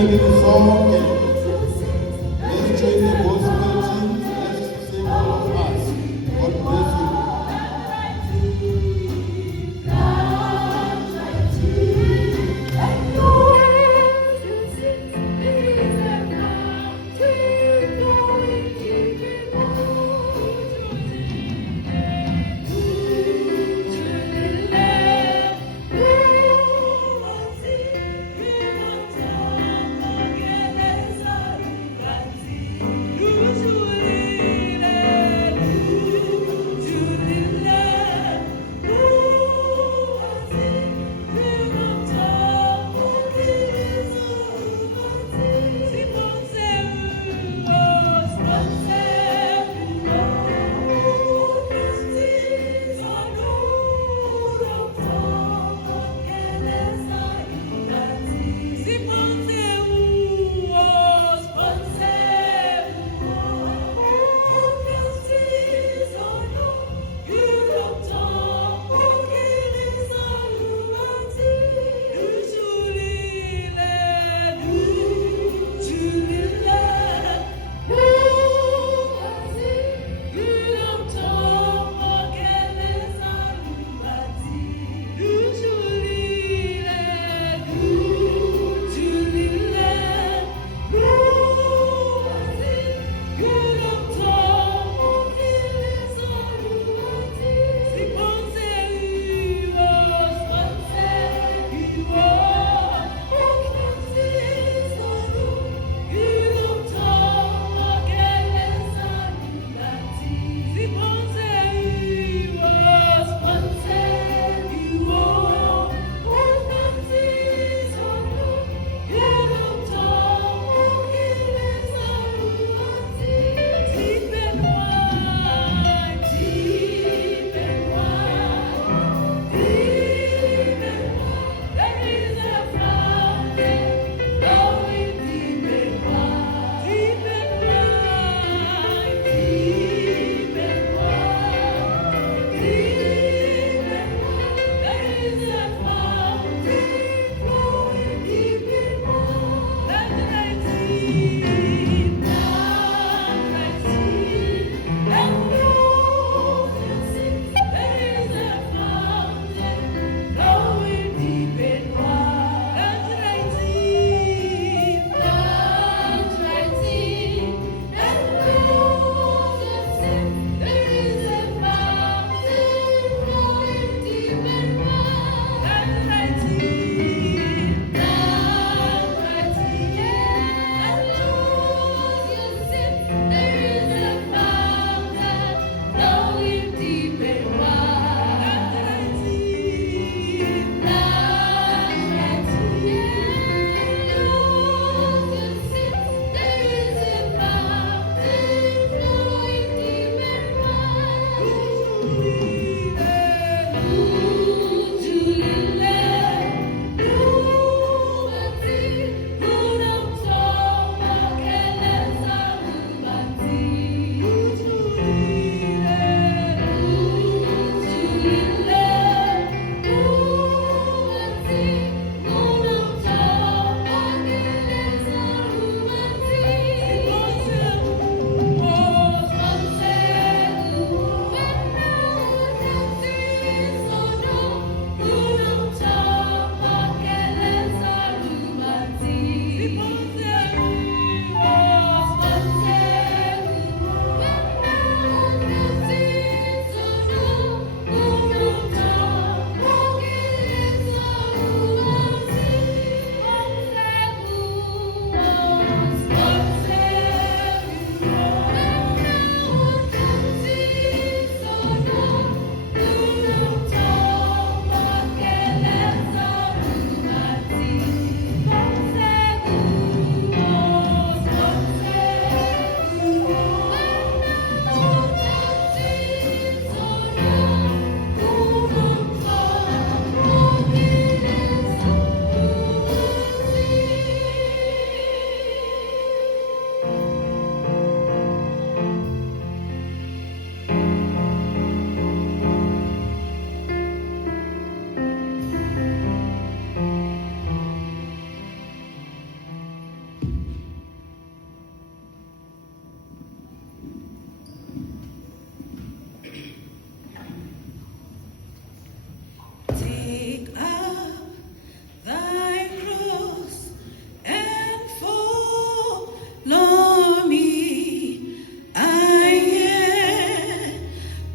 Siphumeleni sonke. Let's join the gospel team. Let's sing all of us. God bless you.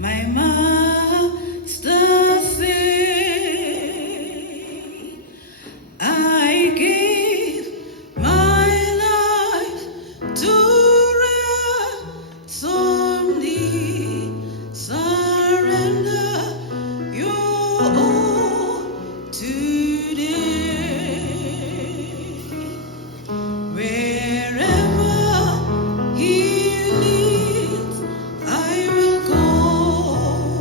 my master said, I give my life to ransom thee, surrender your all today. Wherever he leads, I will go.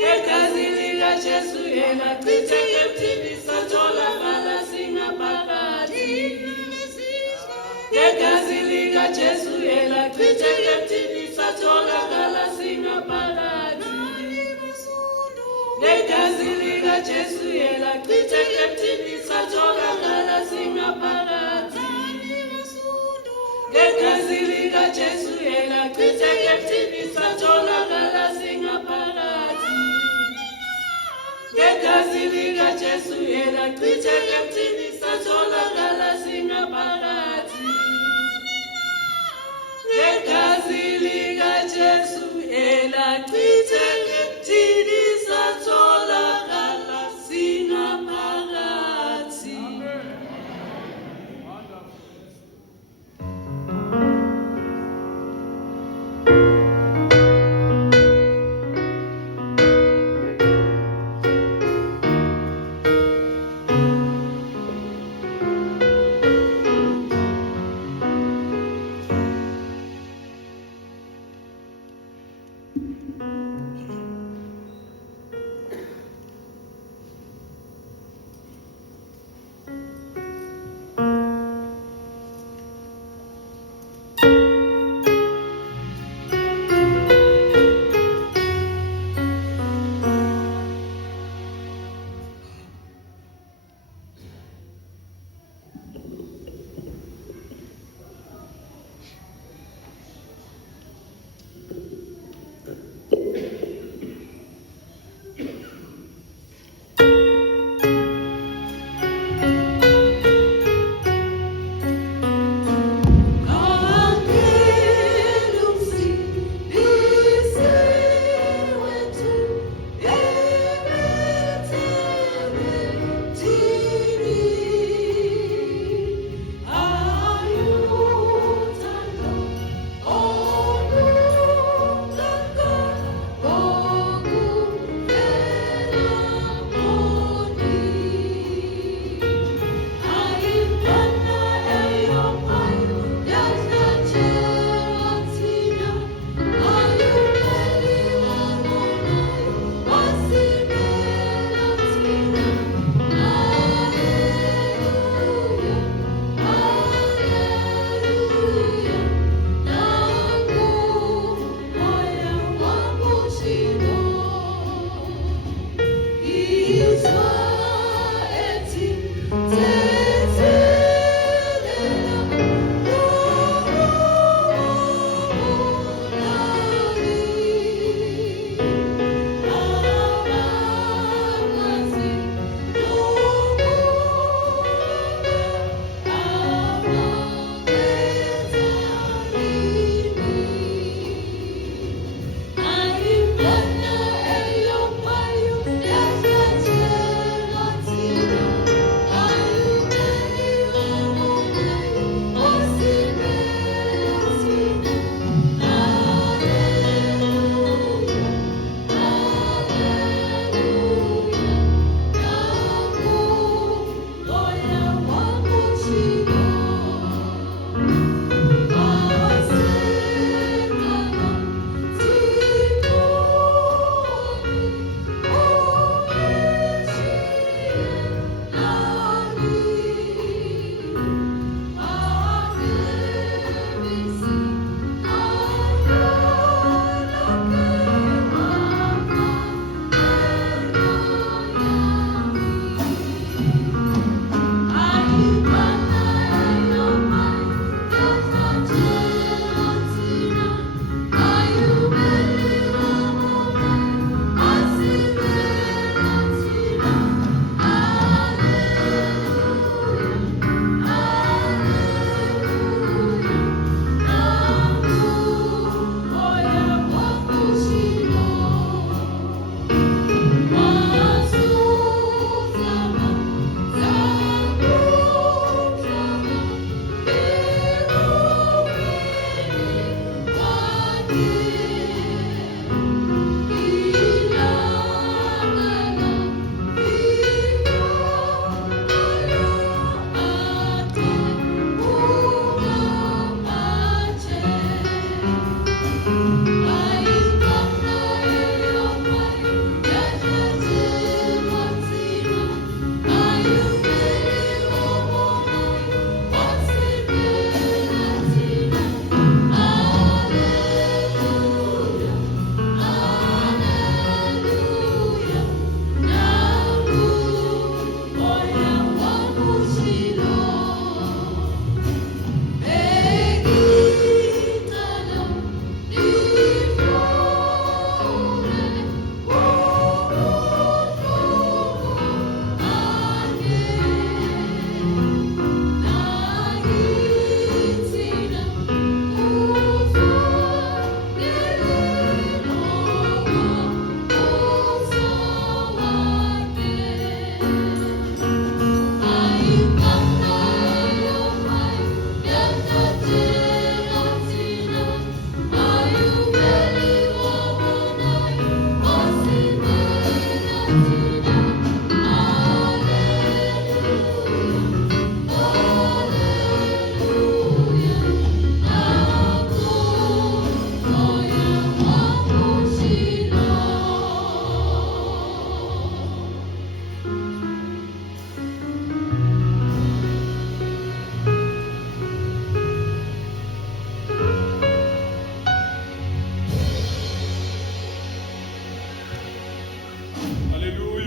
Yegazi lika Jesu yena chiteke mtini satholakala singaphakathi. Ngegazi lika Jesu yena chiteke mtini satholakala singaphakathi. Ngegazi lika Jesu yena chiteke mtini satholakala singaphakathi. Ngegazi lika Jesu yena chiteke mtini satholakala singaphakathi. Ngegazi lika Jesu yena chiteke mtini satholakala singaphakathi. Ngegazi lika Jesu yena chiteke mtini satholakala singaphakathi.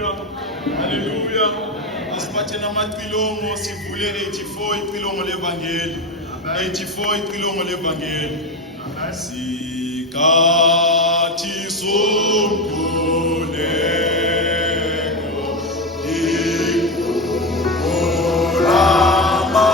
Hallelujah. Asiphathe namacilongo sivule 84 icilongo levangeli. 84 icilongo levangeli. Sikathi somkhuleko ikulama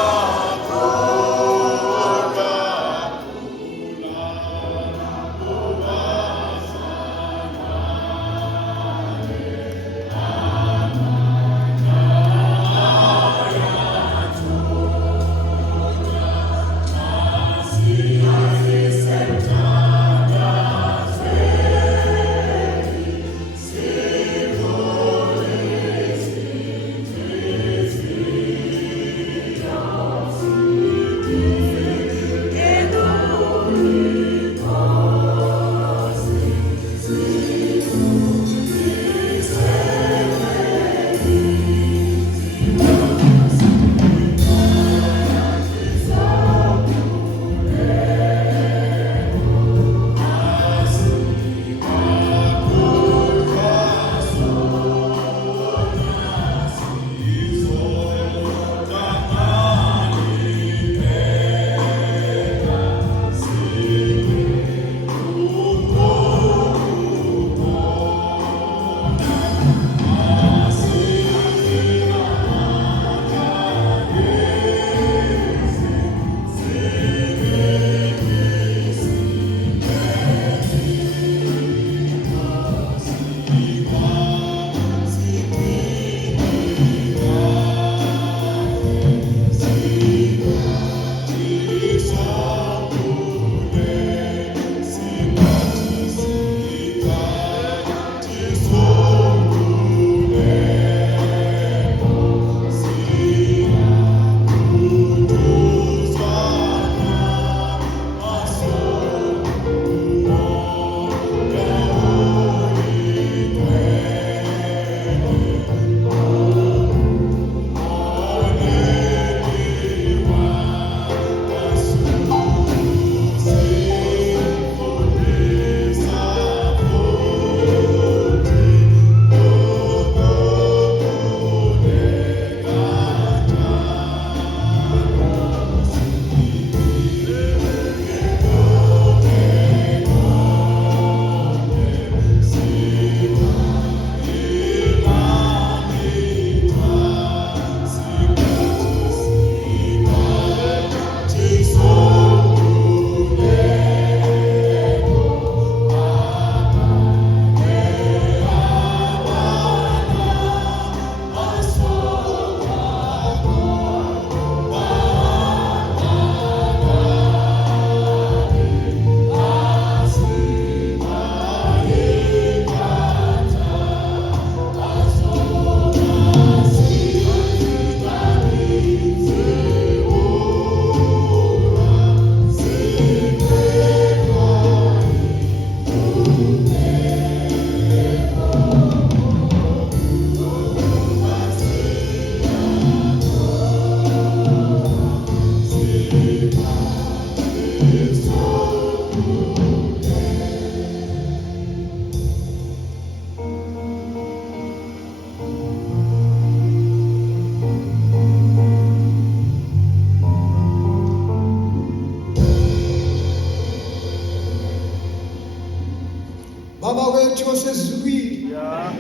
Baba wethu osezulwini,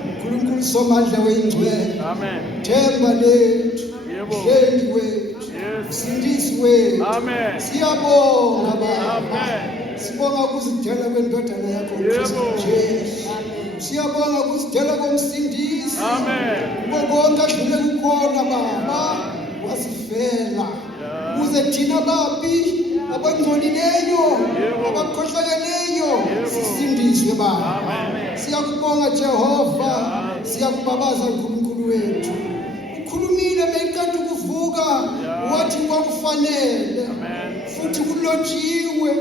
uNkulunkulu somandla weyingcwele, Amen. Themba lethu, Yebo. Mhlengi wethu, Yes. Msindisi wethu, Amen. siyabonga Baba, Amen. sibonga ukuzidela kwendodana yakho Yebo. Jesu, siyabonga ukuzidela komsindisi, Amen. konke adlule kukhona Baba, wasifela ukuze thina babi abangcolileyo Yebo. abakhohlakeleyo Yebo. sisindiswe Baba. Amen. Siyakubonga Jehova, siyakubabaza uNkulunkulu wethu. Ukhulumile meyiqeda ukuvuka wathi kwakufanele Amen. futhi kulotshiwe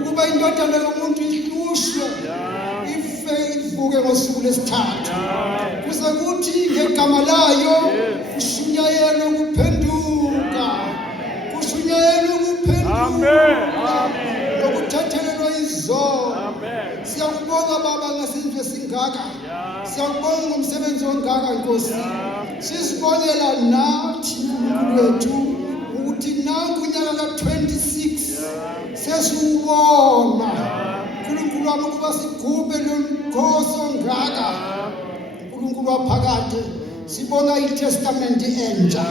ukuba indodana yomuntu ihlushwe ife ivuke ngosuku lesithathu. Kuze kuthi ngegama layo kushunyayelwe ukuphenduka, kushunyayelwe ukuphenduka Amen. lokuthathelelwa izono. Amen. Siyakubonga Siyakubonga baba ngesenzo esingaka. Siyakubonga ngomsebenzi ongaka Nkosi. Sisibonela nathi uNkulunkulu wethu ukuthi nanku unyaka ka-26 sesiwubona. uNkulunkulu wami ukuba sigube lo mkhosi ongaka. uNkulunkulu waphakade sibona iTestament entsha.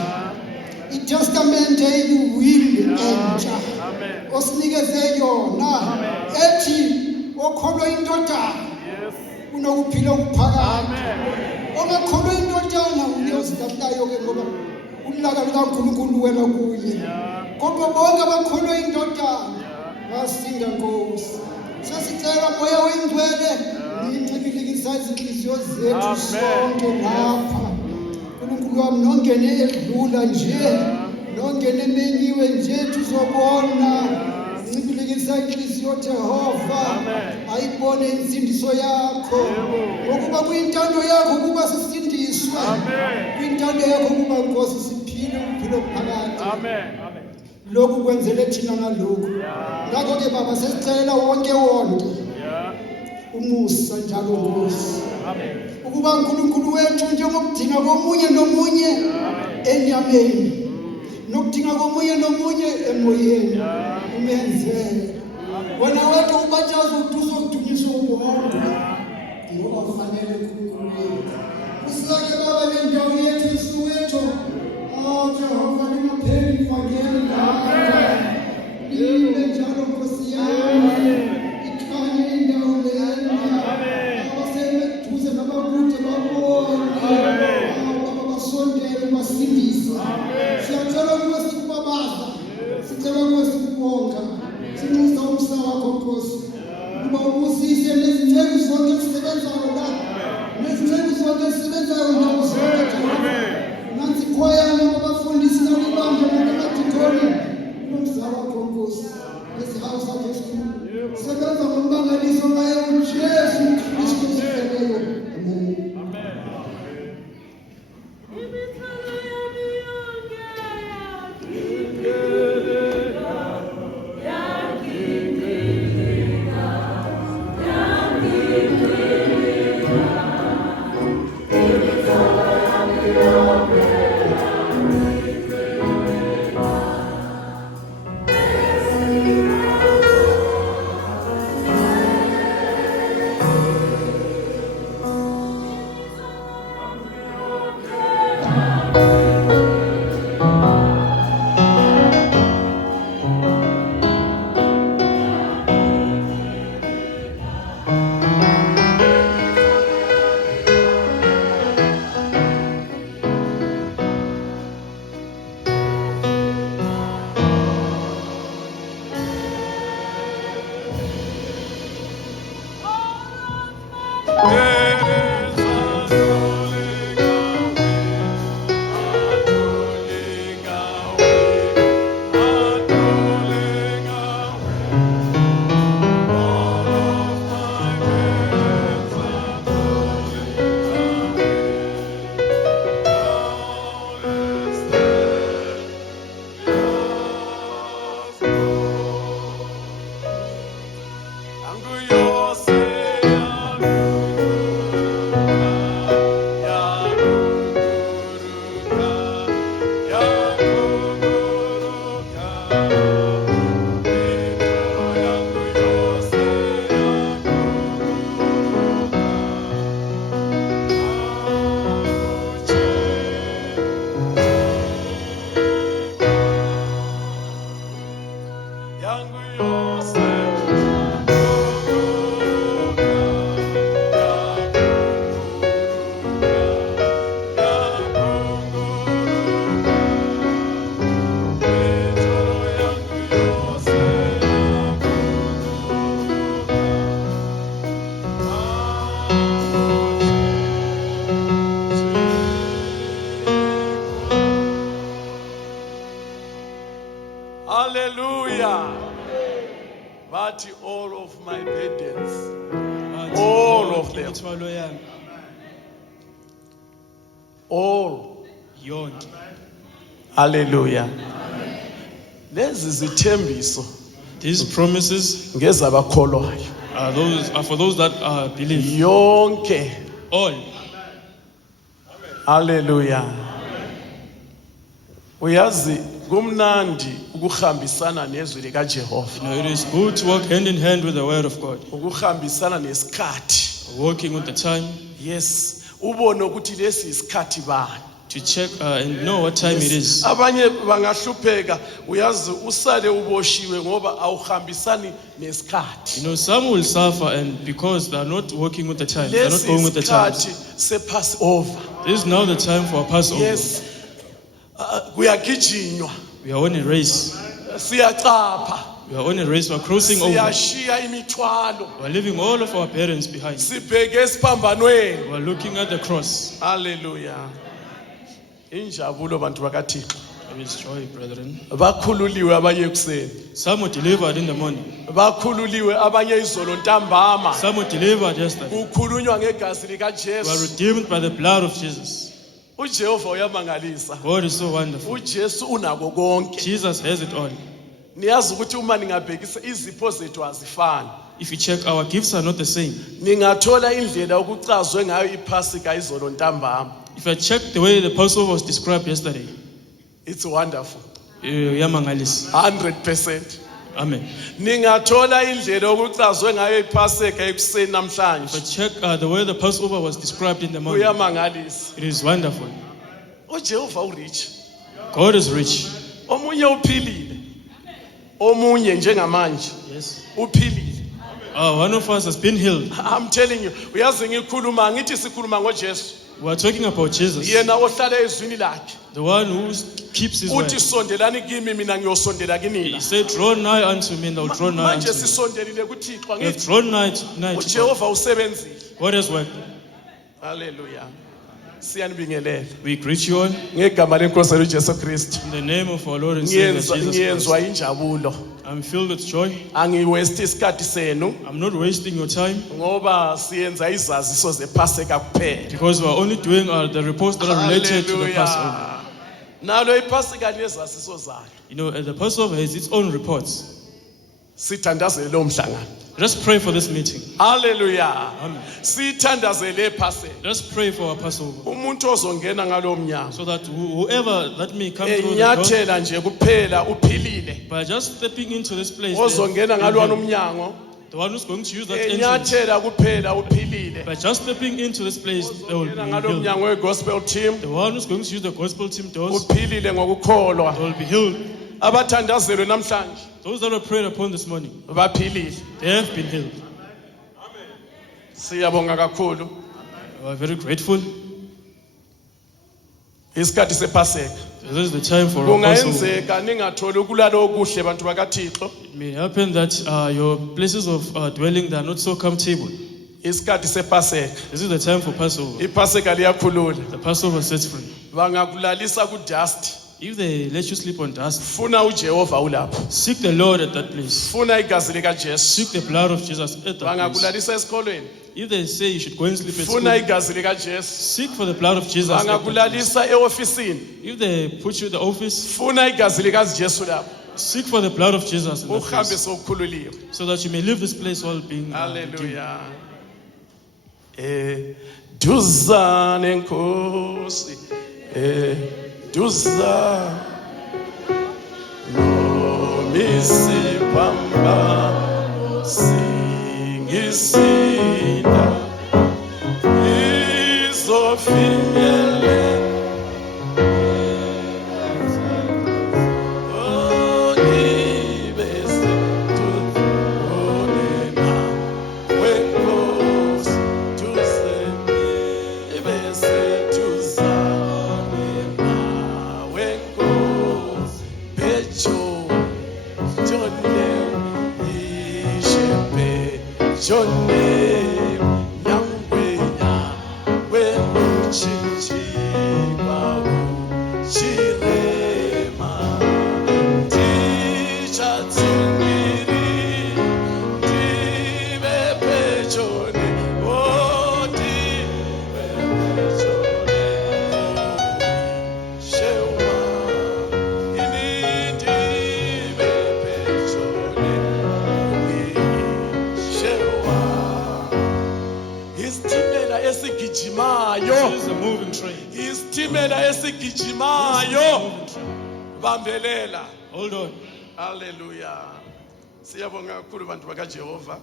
iTestament eyiwili entsha. Osinikeze yona ethi okholwa indodana unokuphila okuphakade. Ongakholwa indodana uyozidlayo ke ngoba ulaka lukaNkulunkulu wena kuye. Kodwa bonke abakholwa indodana basinda Nkosi. Sesicela moya oyingcwele nincibilikisa izinhliziyo zethu sonke lapha. uNkulunkulu wami nongene edlula nje, nongene emenyiwe nje tuzobona. Ncibilikisa inhliziyo Jehova, ayibone insindiso yakho. Ngokuba kuyintando yakho ukuba sisindiswe. Kuyintando yakho ukuba Nkosi siphile ukuphila okuphakade. Lokhu kwenzele thina ngalokhu. Ngakho-ke baba sesicela wonke umusa njalo Nkosi. Ukuba uNkulunkulu wethu njengokudinga komunye nomunye enyameni, nokudinga komunye nomunye emoyeni, umenzele. Wena wedwa ubatshaza uduso udunyiswa ubonke. Ngoba ufanele uNkulunkulu wethu. Usake baba le ndawo yethu iSoweto. Jehova ningapheli mfakeni ngakho. Ibe njalo Nkosi yami. Ikhanye indawo lena. Abaseduze nabakude babone. Baba basondele basindise. Siyacela ukuba sikubabaza. Sicela ukuba sikubonga. Sinxusa umsa wakho Nkosi. Ukuba ubusise nezinceku zonke ezisebenzayo la. Nezinceku zonke ezisebenzayo ndawo zonke. Nansi khoyana babafundisi nabibandla nabamadikoni. Umsa wakho Nkosi. Esihawu sakhe esikhulu. Sebenza ngombangaliso ngaye uJesu Kristu sifeleyo. Amen. Hallelujah. But all of my burdens, all of them, all. Hallelujah. Lezi zithembiso These promises ngezabakholwayo. for those that believe. Yonke. All. Hallelujah. Uyazi kumnandi ukuhambisana nezwi lika Jehova. It is good to walk hand in hand with the word of God. Ukuhambisana nesikhathi. Walking with the time. Yes. Ubone ukuthi lesi isikhathi bani. To check and know what time it is. Abanye bangahlupheka uyazi usale uboshiwe ngoba awuhambisani nesikhathi. Some will suffer and because they are not working with the time, they are not going with the time. Se pass over. This is now the time for a Passover. Yes. Kuyagijinywa. We are on a race. Siyachapha. We are on a race. We are crossing over. Siyashiya imithwalo. We are leaving all of our parents behind. Sibheke esiphambanweni. We are looking at the cross. Hallelujah. Injabulo bantu bakaThixo. There is joy, brethren. Bakhululiwe abanye ekuseni. Some were delivered in the morning. Bakhululiwe abanye izolo ntambama. Some were delivered yesterday. Kukhulunywa ngegazi lika We are Jesu. redeemed by the blood of Jesus. uJehova uyamangalisa. God is so wonderful. uJesu unako konke. Jesus has it all. Niyazi ukuthi uma ningabhekisa izipho zethu azifani. If you check, our gifts are not the same. Ningathola indlela okucazwe ngayo iPhasika izolo ntambama. If I check the way the Passover was described yesterday, It's wonderful. uyamangalisa. 100%. Amen. Ningathola indlela okucazwe ngayo iPhasika ekuseni If I namhlanje. check the way the Passover was described in the morning, Uyamangalisa. it is wonderful. uJehova urich. God is rich. Omunye uphilile. Omunye njengamanje Yes. uphilile. One of us has been healed. I'm telling you, uyazi ngikhuluma ngithi sikhuluma ngoJesu. We are talking about Jesus, Yena ohlala ezwini lakhe. the one who keeps his word. Uthi sondelani kimi mina ngiyosondela He kinina. said, draw nigh unto me and I'll draw nigh Manje unto you. sisondelile kuThixo We have ngithi drawn nigh to God. uJehova usebenzile. God has worked. Hallelujah. Siyanibingelela. We greet you all Ngegama lenkosi uJesu Kristu. in the name of our Lord and Savior Jesus Christ. Ngiyenzwa injabulo. I'm filled with joy. Angiwaste isikhathi senu I'm not wasting your time ngoba siyenza izaziso zePhasika kuphela. because we are only doing the reports that are related to the Passover. Hallelujah. Nalo iPhasika lezaziso zayo. The Passover has its own reports. Sithandazele lo mhlangano. Let's pray for this meeting. Hallelujah. Amen. Sithandazele iPhasika. Let's pray for our Passover Umuntu ozongena ngalo mnyango so that whoever that may come through the door, enyathela nje kuphela uphilile. by just stepping into this place, Ozongena they're ngalwana healed. umnyango The one who's going to use that entrance, enyathela kuphela uphilile. by just stepping into this place, they will be Ngalo healed. mnyango wegospel team The one who's going to use the gospel team doors, uphilile ngokukholwa. they will be healed. Abathandazelwe namhlanje Those that were prayed upon this morning, baphilile. they have been healed. Siyabonga kakhulu. We are very grateful. Isikhathi sePhasika. This is the time for our Passover. Kungayenzeka ningatholi ukulala okuhle bantu bakaThixo. It may happen that your places of dwelling, they are not so comfortable. Isikhathi sePhasika. This is the time for Passover. iPhasika liyakhulula. The Passover sets free. Bangakulalisa kudust. If they let you sleep on dust, Funa uJehova ulapho. seek the Lord at that place. Funa igazi likaJesu. Seek the blood of Jesus at that place. Bangakulalisa esikolweni. If they say you should go and sleep at school, Funa igazi likaJesu. seek for the blood of Jesus at that place. Bangakulalisa eofisini. If they put you in the office, Funa igazi likaJesu lapho. seek for the blood of Jesus in that Uhambe place, sokhululiwe. so that you may leave this place while being redeemed. Hallelujah. Duzane Nkosi. Duzane. Nomisi Pamba. Singisinda. Izofinyele. Oh, ngibese tuthonena. Wenkos tuzeni. Ibese tuzanena. Wenkos pecho. Jone. Ishepe. Jone. Nyangwenya. Wenuche. isitimela esigijimayo, This is a moving train. isitimela esigijimayo. Moving train. Bambelela. Hold on. Hallelujah. Siyabonga kakhulu bantu bakaJehova.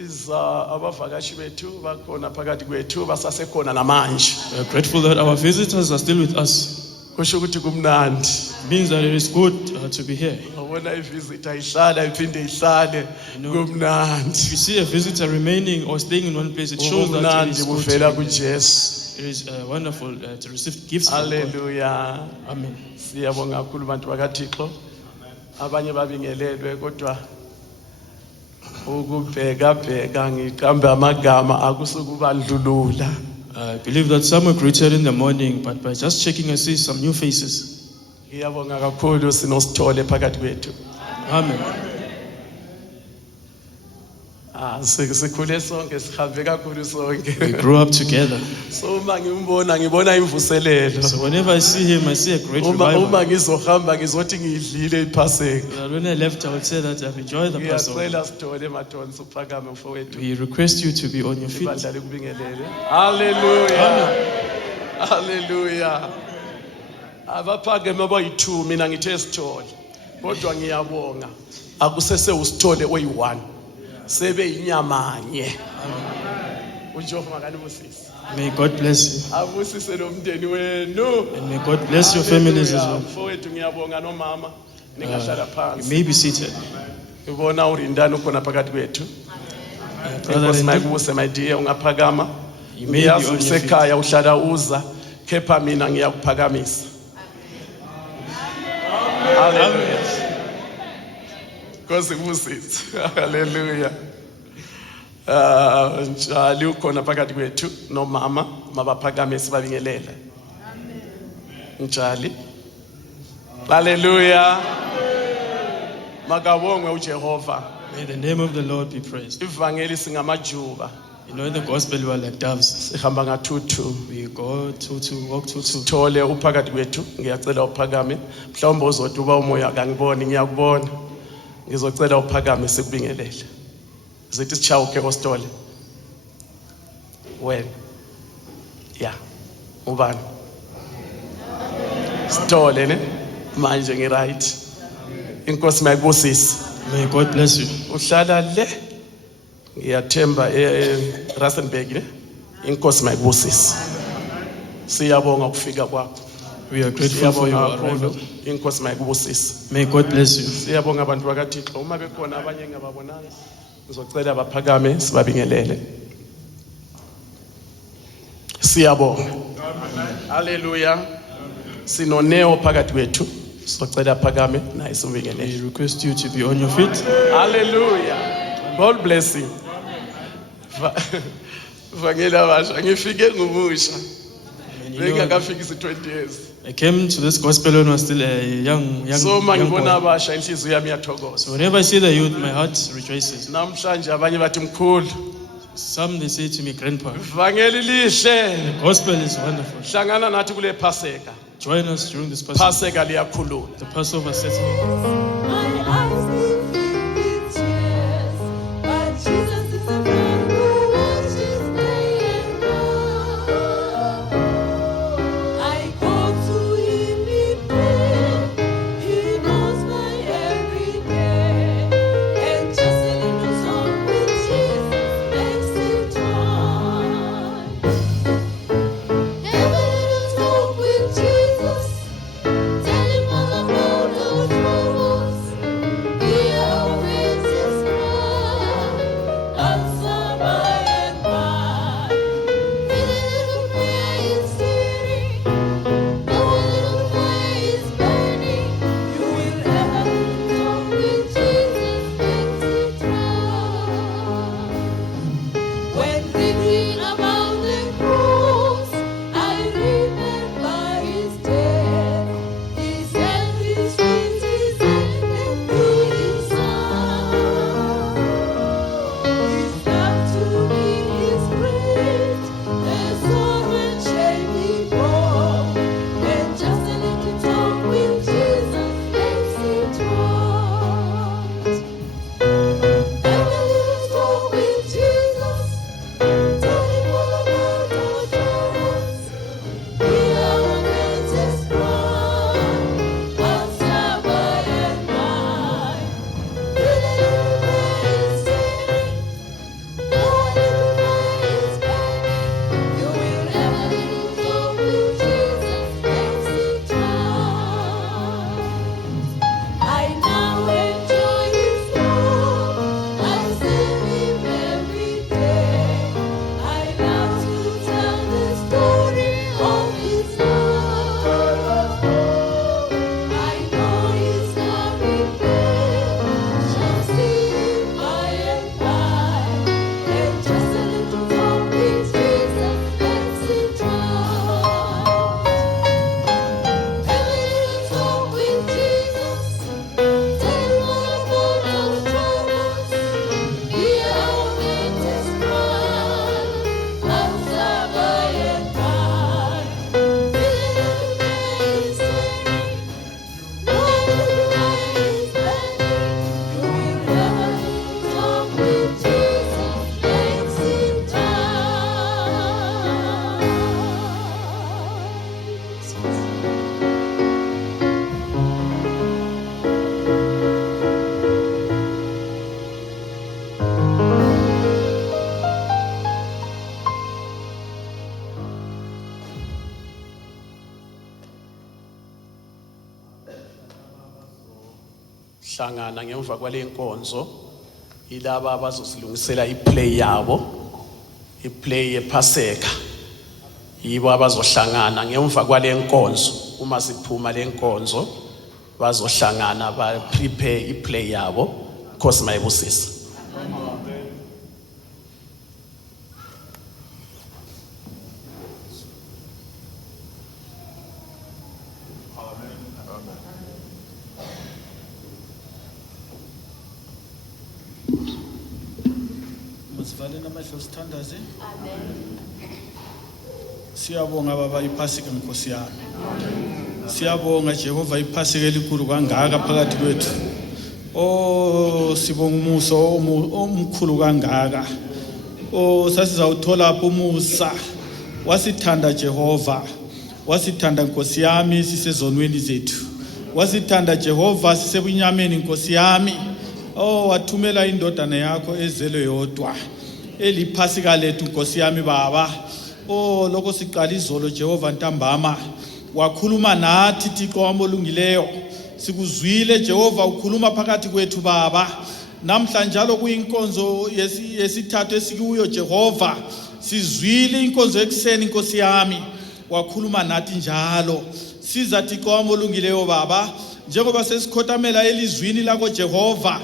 Abavakashi bethu bakhona phakathi kwethu basasekhona namanje. We are grateful that our visitors are still with us. Kusho ukuthi kumnandi. It means that it is good to be here. Ubona ivisitor ihlala iphinde ihlale know, kumnandi. If you see a visitor remaining or staying in one place, it shows that it Kumnandi is good. kuvela kuJesu. It is wonderful to receive gifts from God. Hallelujah. Amen. Siyabonga kakhulu bantu bakaThixo. Abanye babingelelwe kodwa ukubheka ngiqambe amagama akusukubandlulula. I believe that some were greeted in the morning, but by just checking, I see some new faces. Ngiyabonga kakhulu sinosithole phakathi kwethu. Amen. Sikhule sonke sihambe kakhulu We sonke. grew up together. So uma ngimbona ngibona imvuselelo. So whenever I see him, I see a great Uma revival. ngizohamba ngizothi ngiyidlile iPhaseka. When I left, I would say that I've enjoyed the Passover. Ngiyacela sithole mathonsi uphakame mfowethu. We request you to be on your feet. Ibandla likubingelele. Hallelujah. Hallelujah. Abaphakeme abayi2 mina ngithe sithole. Kodwa ngiyabonga. Akusese usithole oyi1. Sebe inyamanye. uJehova makanibusise. May God bless you. Abusise nomndeni wenu. And may God bless your families as well. Mfowethu ngiyabonga nomama. Ningahlala You phansi. may be seated. Ngibona urindani ukhona phakathi kwethu. Brother Inkosi Randy, mayikubuse my dear ungaphakama. you may be on Ngiyazi your feet. usekhaya uhlala uza kepha mina ngiyakuphakamisa. Hallelujah. Nkosi kubusise. Hallelujah. Njalo ukhona phakathi kwethu nomama mabaphakame sibabingelele. Njalo. Hallelujah. Makabongwe uJehova. May the name of the Lord be praised. Ivangeli singamajuba. You know, in the gospel, we are like doves. Sihamba nga2. We go to walk to. Thole uphakathi kwethu ngiyacela uphakame mhlawumbe uzothi uba umoya akangiboni ngiyakubona ngizocela uphakame sikubingelele zithi sichawuke kostole wena ya ubani sithole ne manje ngiright inkosi mayikubusise May God bless you. uhlala le ngiyathemba eRustenburg ne inkosi mayikubusise siyabonga ukufika kwakho. We are grateful for your Siyabonga arrival. kakhulu inkosi mayikubusise. May God bless you. Siyabonga abantu bakaThixo uma bekhona abanye engababonanga ngizocela baphakame sibabingelele. Siyabonga. Hallelujah. Sinoneo phakathi kwethu sizocela phakame naye sibingelele. We request you to be on your feet. Hallelujah. God bless you. Vangela basha ngifike ngumusha. And you know, Bengakafikisi 20 years. I came to this gospel when I was still a young So mangibona boy. abasha inhliziyo yami iyathokoza. So whenever I see the youth, my heart rejoices. Namhlanje abanye bathi mkhulu. Some they say to me, Grandpa, Vangeli lihle. gospel is wonderful. Hlangana nathi kule Paseka. Join us during this Passover. Paseka liyakhulula. The Passover sets. My eyes will fill with tears, but Jesus is a friend who watches day and night. I go to him in prayer, he knows my every care, and just a little song with Jesus makes it right. Have a little talk with Jesus, tell him all about those troubles. hlangana ngemva kwale nkonzo ilaba abazosilungisela iplay yabo, iplay yePhaseka. Yibo abazohlangana ngemva kwale nkonzo. Uma siphuma le nkonzo bazohlangana ba prepare iplay yabo. Nkosi mayibusise. Masivale namehlo sithandaze. Siyabonga baba iPhasika Nkosi yami. Siyabonga Jehova iPhasika elikhulu kangaka phakathi kwethu. Oh sibonga umuso omkhulu kangaka. Oh sasizawuthola lapho umusa. Wasithanda Jehova. Wasithanda Nkosi yami sisezonweni zethu. Wasithanda Jehova sisebunyameni Nkosi yami. Oh wathumela indodana yakho ezelo yodwa. EliPhasika lethu Nkosi yami baba. Oh lokho siqala izolo Jehova ntambama. Wakhuluma nathi Thixo wami olungileyo. Sikuzwile Jehova ukhuluma phakathi kwethu baba. Namhlanje njalo kuyinkonzo yesithathu esikuyo Jehova. Sizwile inkonzo ekseni Nkosi yami. Wakhuluma nathi njalo. Siza Thixo wami olungileyo baba. Njengoba sesikhothamela elizwini lakho Jehova.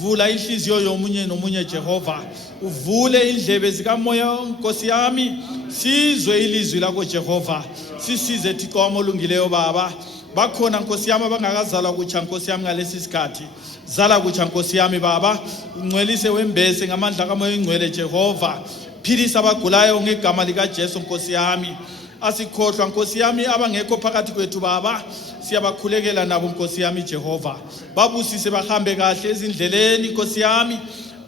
Vula inhliziyo yomunye nomunye Jehova. Uvule indlebe zikamoya Nkosi yami. Sizwe ilizwi lakho Jehova. Sisize Thixo wami olungileyo baba. Bakhona Nkosi yami abangakazalwa kutsha Nkosi yami ngalesi sikhathi. Zala kutsha Nkosi yami baba. Ungcwelise wembese ngamandla kamoya ingcwele Jehova. Philisa abagulayo ngegama lika Jesu Nkosi yami. Asikhohlwa Nkosi yami abangekho phakathi kwethu baba. Siyabakhulekela nabo Nkosi yami Jehova. Babusise bahambe kahle ezindleleni Nkosi yami.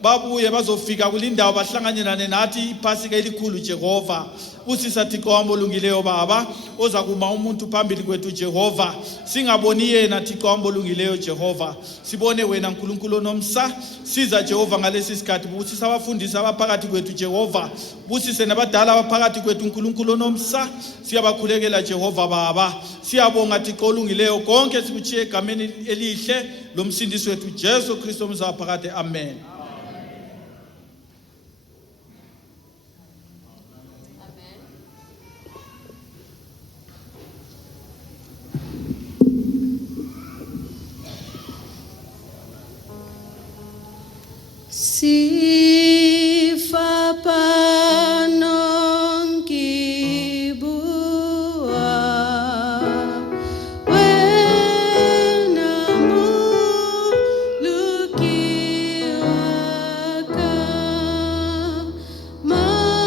Babuye bazofika kulindawo bahlanganyelane nathi iPhasika elikhulu Jehova. Busisa Thixo wami olungileyo baba. Oza kuma umuntu phambili kwethu Jehova. Singaboni yena Thixo wami olungileyo Jehova. Sibone wena uNkulunkulu nomsa. Siza Jehova ngalesi sikhathi. Busisa abafundisi abaphakathi kwethu Jehova. Busise nabadala abaphakathi kwethu uNkulunkulu nomsa. Siyabakhulekela Jehova baba. Siyabonga Thixo olungileyo konke sikuchiye egameni elihle lomsindisi wethu Jesu Kristu mzaphakade. Amen. Sifa panon kibua wenamu lukiwaka malia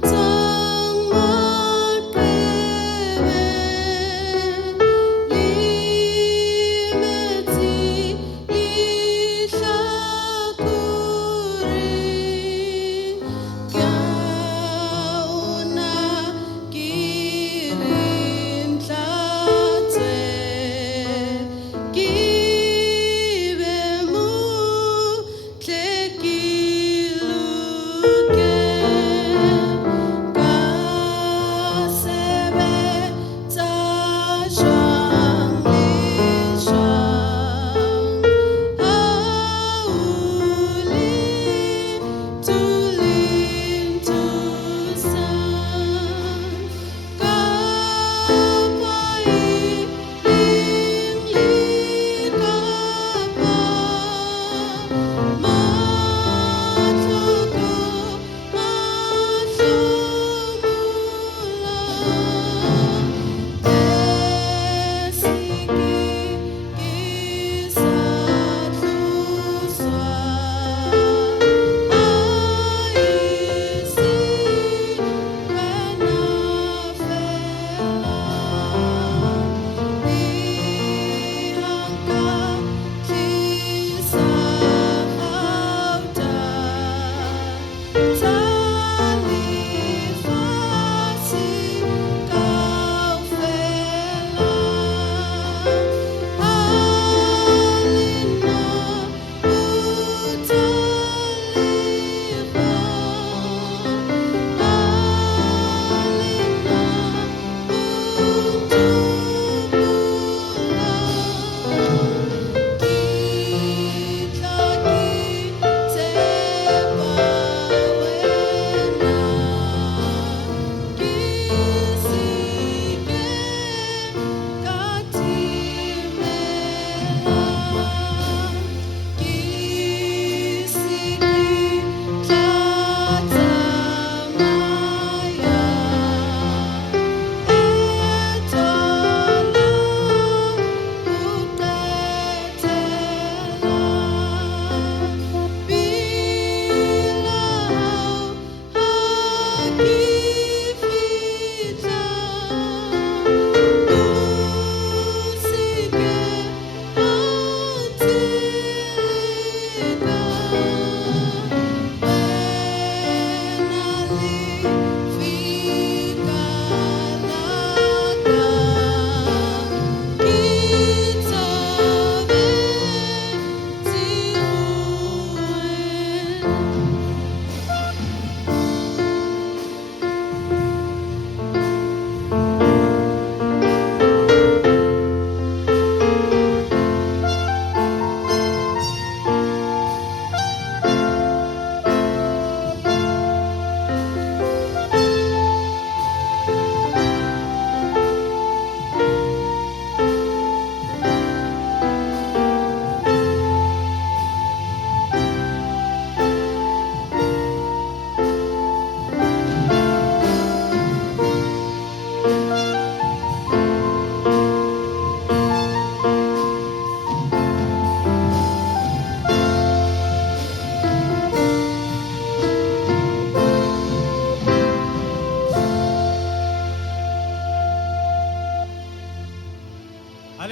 tangmakebe limeti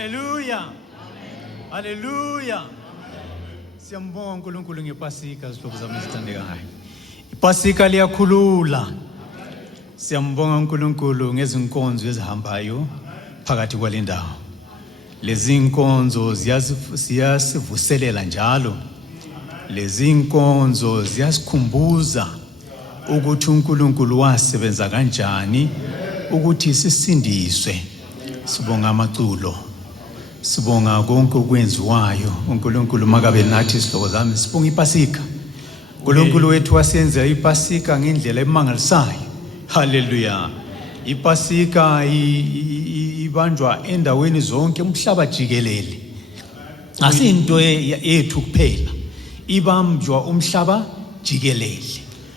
Hallelujah. Hallelujah. Siyambonga uNkulunkulu ngepasika zihlobo zami ezithandekayo. Ipasika liyakhulula. Siyambonga uNkulunkulu ngezinkonzo ezihambayo phakathi kwalendawo. Lezi inkonzo ziyasivuselela njalo. Lezi inkonzo ziyasikhumbuza ukuthi uNkulunkulu wasebenza kanjani ukuthi sisindiswe. Sibonga amaculo. Sibonga konke okwenziwayo. uNkulunkulu makabe nathi isihlobo zami sibonga ipasika. uNkulunkulu wethu wasenza ipasika ngendlela emangalisayo. Hallelujah. Ipasika ibanjwa endaweni zonke umhlaba jikelele. Asinto yethu kuphela. Ibambjwa umhlaba jikelele.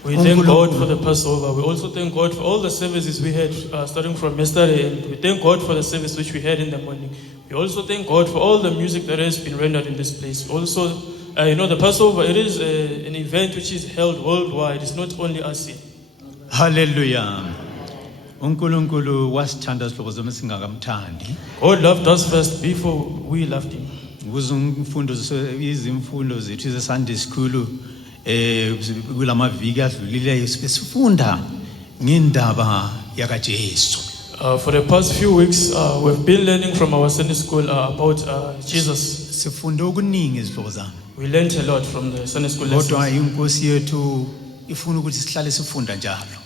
We thank God for the Passover. We also thank God for all the services we had starting from yesterday. And we thank God for the service which we had in the morning. We also thank God for all the music that has been rendered in this place. Also, the Passover, it is an event which is held worldwide. It's not only us here. Hallelujah. uNkulunkulu wasithanda sihlobo zami singakamthandi. God loved us first before we loved Him. Izimfundo zethu ze-Sunday school kulamaviki adlulileyo sifunda ngendaba yakaJesu. For the past few weeks, we've been learning from our Sunday school about Jesus. Sifunde okuningi izihlobo zami. We learned a lot from the Sunday school Kodwa lessons. inkosi yethu ifuna ukuthi sihlale sifunda njalo.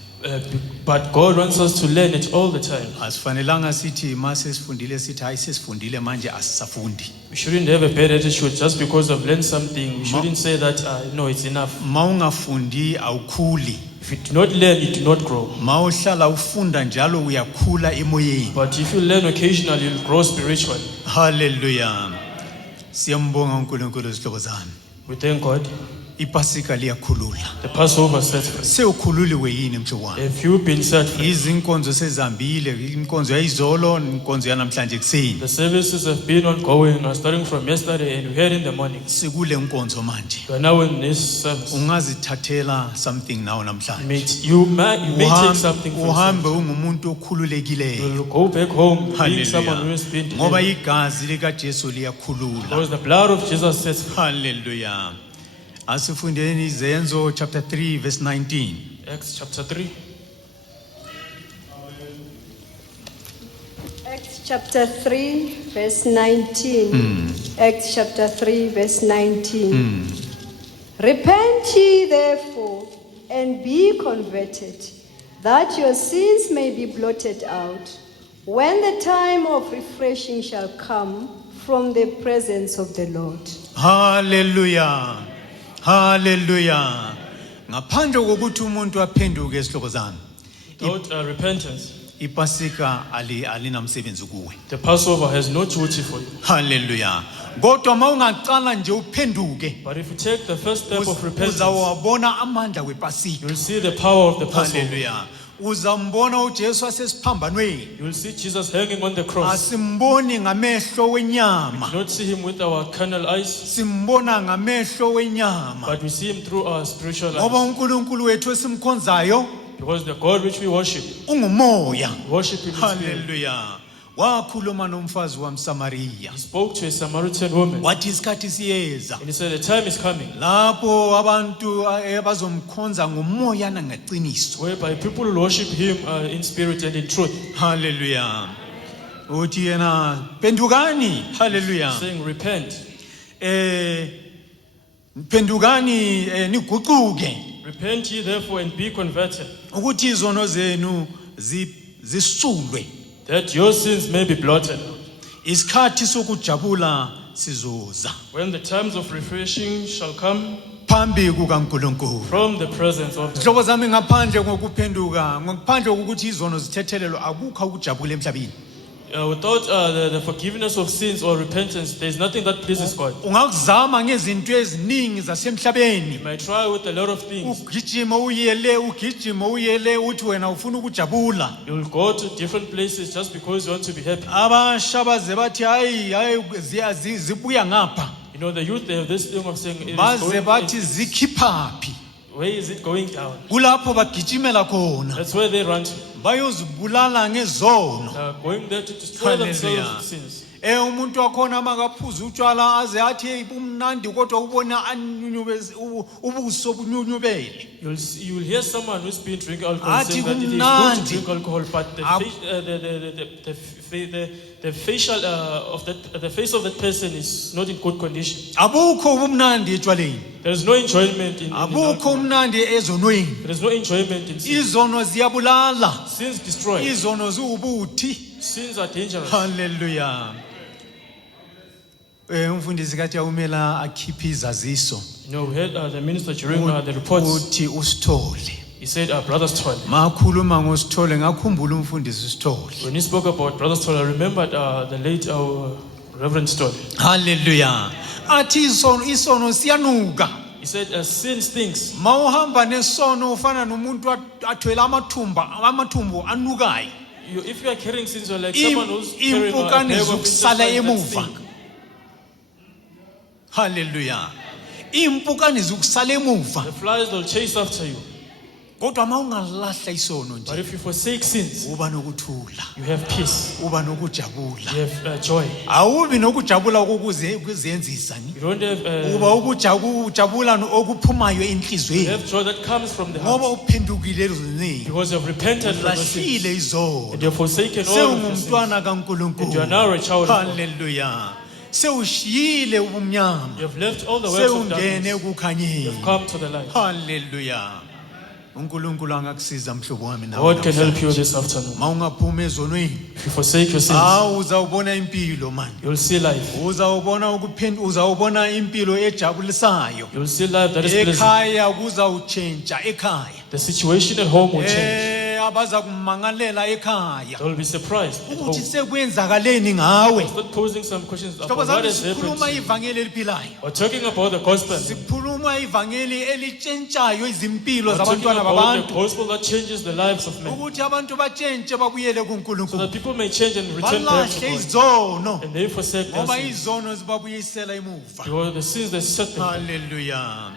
But God wants us to learn it all the time. Asifanelanga sithi mase sifundile sithi hayi sesifundile manje asisafundi. We shouldn't have a bad attitude just because I've learned something. We shouldn't say that, no, it's enough. Mawungafundi awukhuli. If you do not learn, you do not grow. Mawuhlala ufunda njalo uyakhula emoyeni. But if you learn occasionally, you'll grow spiritually. Hallelujah. Siyambonga uNkulunkulu izihlobo zami. We thank God. Ipasika liyakhulula. The Passover sets free. Sewukhululiwe yini mhlobami? If you've been set free, Izinkonzo sezambile, inkonzo yayizolo, inkonzo yanamhlanje kuseni. the services have been ongoing, starting from yesterday and we had in the morning. Sikule nkonzo manje. We are now in this service. Ungazithathela something nawo namhlanje. You may take something from Uhambe service. ungumuntu okhululekileyo. You'll go back home being someone who Hallelujah. has been Ngoba delivered. igazi likaJesu liyakhulula. Because the blood of Jesus sets free. Hallelujah. Asifundeni Izenzo chapter 3 verse 19. Acts chapter 3. Acts chapter 3, verse 19. Acts chapter 3, verse 19. Repent ye therefore, and be converted, that your sins may be blotted out, when the time of refreshing shall come from the presence of the Lord. Hallelujah. Hallelujah. Ngaphandle kokuthi umuntu aphenduke esihlobo zami. Without repentance, Ipasika alinamsebenzi kuwe. the Passover has no duty for you. Hallelujah. Kodwa mawungaqala nje uphenduke, But if you take the first step of repentance, uzawabona amandla wepasika. you'll see the power of the Passover. Hallelujah. Uzambona uJesu asesiphambanweni. You'll see Jesus hanging on the cross. Asimboni ngamehlo wenyama. Do not see him with our carnal eyes, Simbona ngamehlo wenyama. but we see him through our spiritual Ngoba eyes. uNkulunkulu wethu esimkhonzayo Because the God which we worship, ungumoya. we worship him in spirit. Hallelujah. Wakhuluma nomfazi wamSamaria. He spoke to a Samaritan woman Wathi isikhathi siyeza and he said, the time is coming lapho abantu abazomkhonza ngomoya nangeqiniso. whereby people will worship him in spirit and in truth, Hallelujah. Uthi yena pendukani. Hallelujah. saying, repent. Pendukani niguquke Repent ye therefore and be converted, ukuthi izono zenu zisulwe. that your sins may be blotted. Isikhathi sokujabula sizoza When the times of refreshing shall come phambi kukaNkulunkulu. from the presence of the Hlobo zami ngaphandle kokuphenduka, ngaphandle kokuthi izono zithethelelwe akukho ukujabula emhlabeni. without the forgiveness of sins or repentance, there is nothing that pleases God. Ungakuzama ngezinto eziningi zasemhlabeni. You might try with a lot of things. Ugijima uyele uthi wena ufuna ukujabula. You'll go to different places just because you want to be happy. Abashabaze bathi hayi zibuya ngapha. You know, the youth, they have this thing of saying, it is Baze going, bathi zikhiphapi. where is it going down? Kulapho bagijimela khona. That's where they run to. Bayozibulala ngezono. They are going there to destroy themselves with sins. Umuntu wakhona makaphuza utshwala aze athi hey bumnandi kodwa ubona anyunyubeze ubuso bunyunyubele. You will hear someone who's been drinking alcohol Athi saying that it is good kumnandi. to drink alcohol, but the facial of that, the face of that person is not in good condition. Abukho ubumnandi etshwaleni. There is no enjoyment in Abukho alcohol. umnandi ezonweni. There is no enjoyment in sin. Izono ziyabulala. Sins destroy. Izono ziubuthi. Sins are dangerous. Hallelujah. Umfundisi kathi awumela akhiphe izaziso. You know, we heard the minister during the reports. Uthi usithole. He said, Brother Stoll. Makhuluma ngosithole ngakhumbula umfundisi usithole. When he spoke about Brother Stoll, I remembered the late Reverend Stoll. Hallelujah. Athi isono siyanuka. He said, sin stinks. Mawuhamba nesono ufana nomuntu athwele amathumbu anukayo. If you are carrying sins, you're like someone who's carrying a Impukane bag of zikusala intestine that emuva. stink. Hallelujah. Impukane zikusala emuva. The flies will chase after you. Kodwa mawungalahla isono But nje if you forsake sins, uba nokuthula, you have peace. uba nokujabula. You have joy. Awubi nokujabula ukuzenzisa ni. You don't have, Uba ukujabula okuphumayo you enhlizweni. have joy that comes from the Ngoba heart. uphendukile ezonweni. Because you have repented from your sins. Lahlile izono. And you have forsaken all of your sins. Sewungumntwana kaNkulunkulu. And you are now a child of God. Hallelujah. Sewushiyile ubumnyama. You have left all the works of Sewungene darkness. You ekukhanyeni. have come to the light. Hallelujah. uNkulunkulu angakusiza mhlobo wami nawe. God can help you this afternoon. Mawungaphuma ezonweni. If you forsake your sins, Uzawubona impilo man. you'll see life. Uzawubona impilo ejabulisayo. You'll see life that is pleasant. Ekhaya kuzawutshentsha ekhaya. The situation at home will change. Abaza kumangalela ekhaya. They will be surprised at home. Ukuthi sekwenzakaleni ngawe. Start posing some questions about Hlobo what zami has happened sikhuluma to you. ivangeli eliphilayo. We're talking about the gospel. Sikhuluma ivangeli elitshentshayo izimpilo We're talking zabantwana about the babantu. gospel that changes the lives of men. Ukuthi abantu batshentshe babuyele So kuNkulunkulu. that people may change and return back to Balahle God. izono. And they forsake their Ngoba sins. izono zibabuyisela emuva. Because the sins that set them. Hallelujah.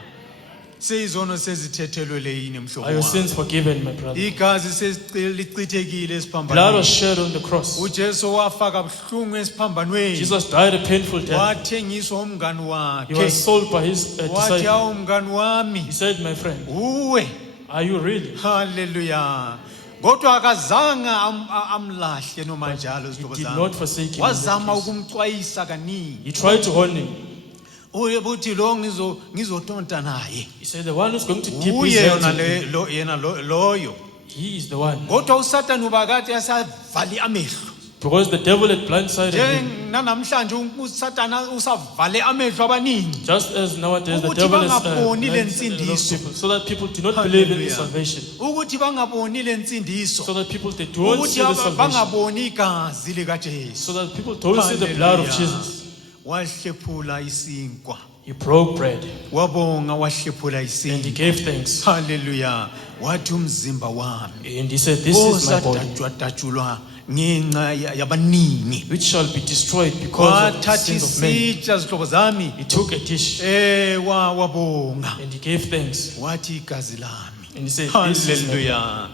Seyizono sezithethelwe leyini mhlobo Are your wami. sins forgiven, my brother? Igazi selichithekile Blood esiphambanweni. was shed on the cross. uJesu wafaka buhlungu esiphambanweni. Jesus died a painful death. Wathengiswa umngani He was wakhe. sold by his Wathi disciple. awumngani wami. He said, my friend, Uwe. are you really? Hallelujah. Kodwa akazange amlahle noma njalo He izihlobo did zami. not forsake him. in that Wazama case. ukumxwayisa kaningi. He tried to warn him. Uthi lo ngizotonta naye. He said, the one who's going to dip his Uye hands yona in me, yena loyo. he is the one. Kodwa uSathane ubakade asavali amehlo. Because the devil had blindsided him. Namhlanje uSathane usavale amehlo abaningi. Just as nowadays the Ukuthi devil is bangaboni le blindsided a lot of nsindiso. people, so that people do not believe in Hallelujah. this salvation. Ukuthi bangaboni le nsindiso. So that people they don't Ukuthi see the salvation. bangaboni igazi lika Jesu. So that people don't see the blood of Jesus. Wahlephula isinkwa. He broke bread Wabonga wahlephula and he isinkwa. gave thanks. Hallelujah. Wathi umzimba wami. And he said, this is my body, Osadatshwa ngenxa yabaningi. which shall be destroyed because of the Wathatha sins of men. isitsha zihlobo zami. He took a dish Wabonga. and he gave thanks. Wathi igazi lami. And he said, this is my body. Hallelujah.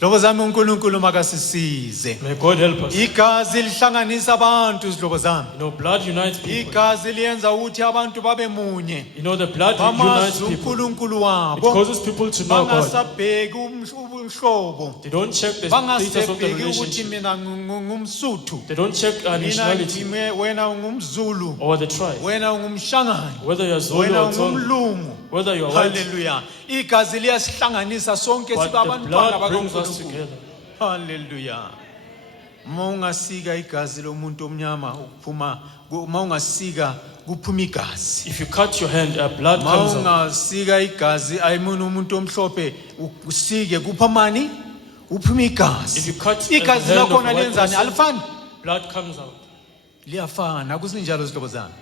Hlobo zami uNkulunkulu makasisize. May God help us. Igazi lihlanganisa abantu zihlobo zami. You know, blood unites people. Igazi liyenza ukuthi abantu babe munye. You know, the blood unites Bamazi people. uNkulunkulu It wabo. causes people to know God. Bangasabheki ubuhlobo. They don't check the status of the Bangasebheki ukuthi relationship. mina ngumSuthu. They don't check Mina nationality ngime wena ungumZulu. or the tribe. Wena ungumShangane. Whether you're Zulu Wena or Tsonga, ungumlungu. whether you're white, Hallelujah. Igazi liyasihlanganisa sonke but sibe the abantwana blood brings us bakaNkulunkulu. together. Hallelujah. Mawungasika igazi lomuntu omnyama ukuphuma mawungasika kuphuma igazi. If you cut your hand, blood comes out. Mawungasika igazi ayimuni umuntu omhlophe usike kuphumani uphuma If igazi. you cut the Igazi hand of a lakhona white lenzani person, alifani. blood comes out. Liyafana akusinjalo zihlobo zami.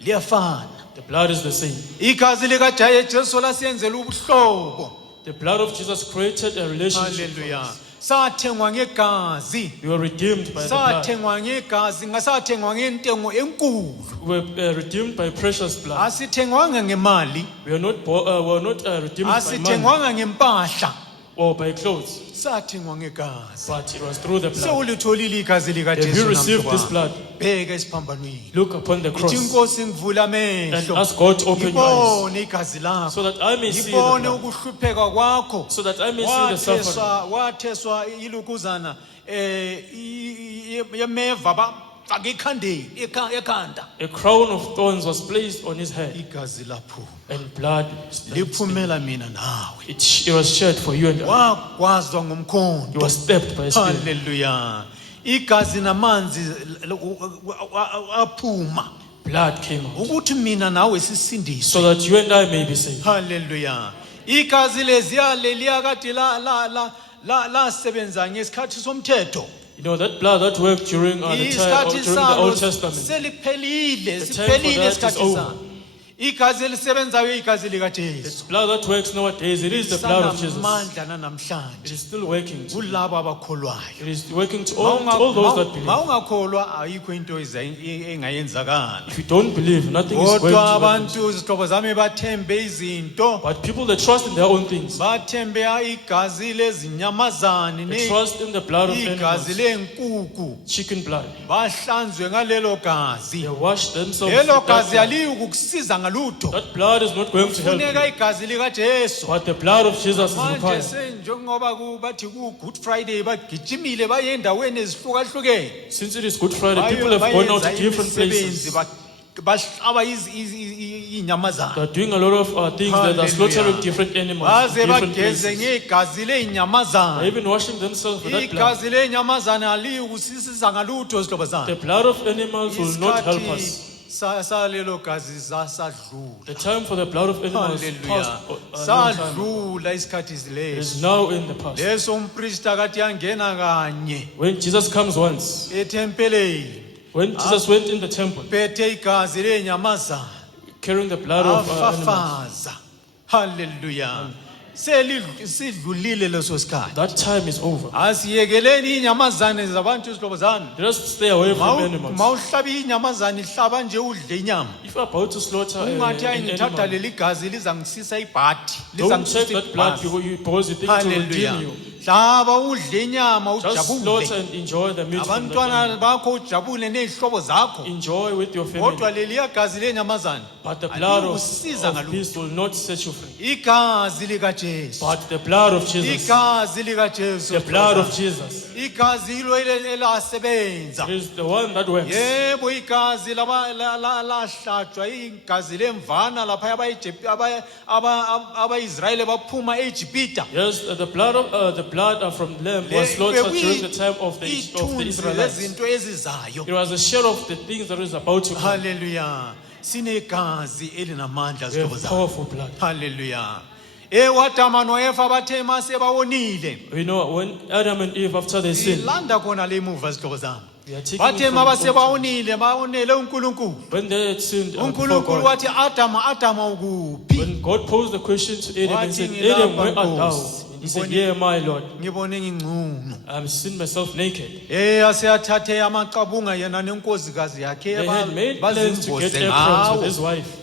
Liyafana. The blood is the same. Igazi lika Jesu lasiyenzela ubuhlobo. The blood of Jesus created a relationship. for Hallelujah. us. Sathengwa ngegazi. We were redeemed by the blood. Sathengwa ngegazi ngasathengwa ngentengo enkulu. We were redeemed by precious blood. Asithengwanga ngemali. We are not redeemed by money. Asithengwanga ngempahla. or by clothes, sathengwa ngegazi. but it was through the blood. Sewulitholile igazi Have you likaJesu received this namhlanje. blood? Bheka esiphambanweni. Look upon the Ithi cross inkosi ngivula and amehlo. ask God to open your eyes Ngibone igazi lakho. so that I may see the Ngibone blood, ukuhlupheka kwakho. so that I may see the suffering. Watheswa ilukuzana yemeva bafaka ekhanda. A crown of thorns was placed on his head, Igazi lapho and blood liphumela mina nawe. it was shed for you and I. Wagwazwa He ngomkhonto. was stabbed by a spear. Hallelujah. Igazi namanzi aphuma Blood came out ukuthi mina nawe sisindiswe. so that you and I may be saved. Hallelujah. Igazi leziya leliya kade la sebenza ngesikhathi somthetho. You know, that blood that worked during the time, Isikhathi during the salo Old Testament. seliphelile, The time for siphelile that is isikhathi over. salo. Igazi elisebenzayo igazi likaJesu. It's blood that works nowadays. It is the blood of Jesus. Sanamandla It namhlanje. is still working. Kulabo abakholwayo. It is working to all those that believe. Mawungakholwa ayikho into engayenzakala. If you don't believe, nothing is going Kodwa to happen. abantu izihlobo zami bathembe izinto. But people that trust in their own things, Bathembe igazi lezinyamazane they trust in the blood of igazi animals, lenkuku. chicken blood. Bahlanzwe ngalelo gazi. They wash themselves. Lelo with that gazi blood. aliyi ukukusiza ngalutho. That blood is not going to help Funeka you. igazi likaJesu. But the blood of Jesus is Manje required. senjengoba bathi ku Good Friday bagijimile baye endaweni ezihlukahlukene. Since it is Good Friday, people have gone out to different places. Bahlaba inyamazana. They are doing a lot of things that are slaughtering different animals, in Baze different bageze places. ngegazi They are lenyamazana. even washing themselves with that blood. Igazi lenyamazana aliyi ukusisiza ngalutho zihlobo zami. The blood of animals will not help us. Salelo gazi sadlula. The time for the blood of animals passed Hallelujah. a long time ago. Sadlula isikhathi It leso. is now in the past. Leso umpristi akathi yangena kanye When Jesus comes once, ethempeleni when Jesus went in the temple phethe igazi lenyamazana carrying the blood of animals, afafaza. Hallelujah. Sidlulile leso sikhathi. that time is over. Asiyekeleni inyamazane zabantu izihlobo zami. Let us stay away from animals. Mawuhlaba inyamazane ihlaba nje udle inyama. If you are about to slaughter Ungathi an ayingithatha animal, leli gazi lizangisisa ibhadi. don't take that blood ibhadi. because you think it will Hallelujah. redeem you. Hlaba udle inyama Just slaughter ujabule. and enjoy the meat from that Abantwana animal. bakho ujabule nezihlobo zakho. Enjoy with your Kodwa family. leliya gazi lenyamazane But the blood alikusiza of ngalutho. peace will not set you free. Igazi likaJesu. But the blood of Jesus, Igazi likaJesu. the blood of Jesus, Igazi lo elasebenza. is the one that works. Yebo igazi lahlatshwa igazi lemvana lapha abaIsrayeli baphuma eJipita. Yes, the blood from lamb was slaughtered during the time of the Israelites. Lezinto ezizayo. It was a share of the things that is about to come. Hallelujah. Sinegazi elinamandla We have zihlobo zami. powerful blood. Hallelujah. Wadama noEva bathe masebawonile. You know, when Adam and Eve, after they sinned, Ilanda khona le muva zihlobo zami. we are taking Bathe it from the altar. mabasebawonile bawonele uNkulunkulu. When they had sinned before uNkulunkulu God, wathi Adama ukuphi? when God posed the question to Adam and said, Wathi Adam, where ngilapha, art thou? Nkosi. And he said, Here am I, Lord. Ngibone ngingcuno. I'm seen myself naked. Aseyathathe amaqabunga yena nenkosikazi yakhe They had made plans to get bazimboze aprons with ngawo. his wife.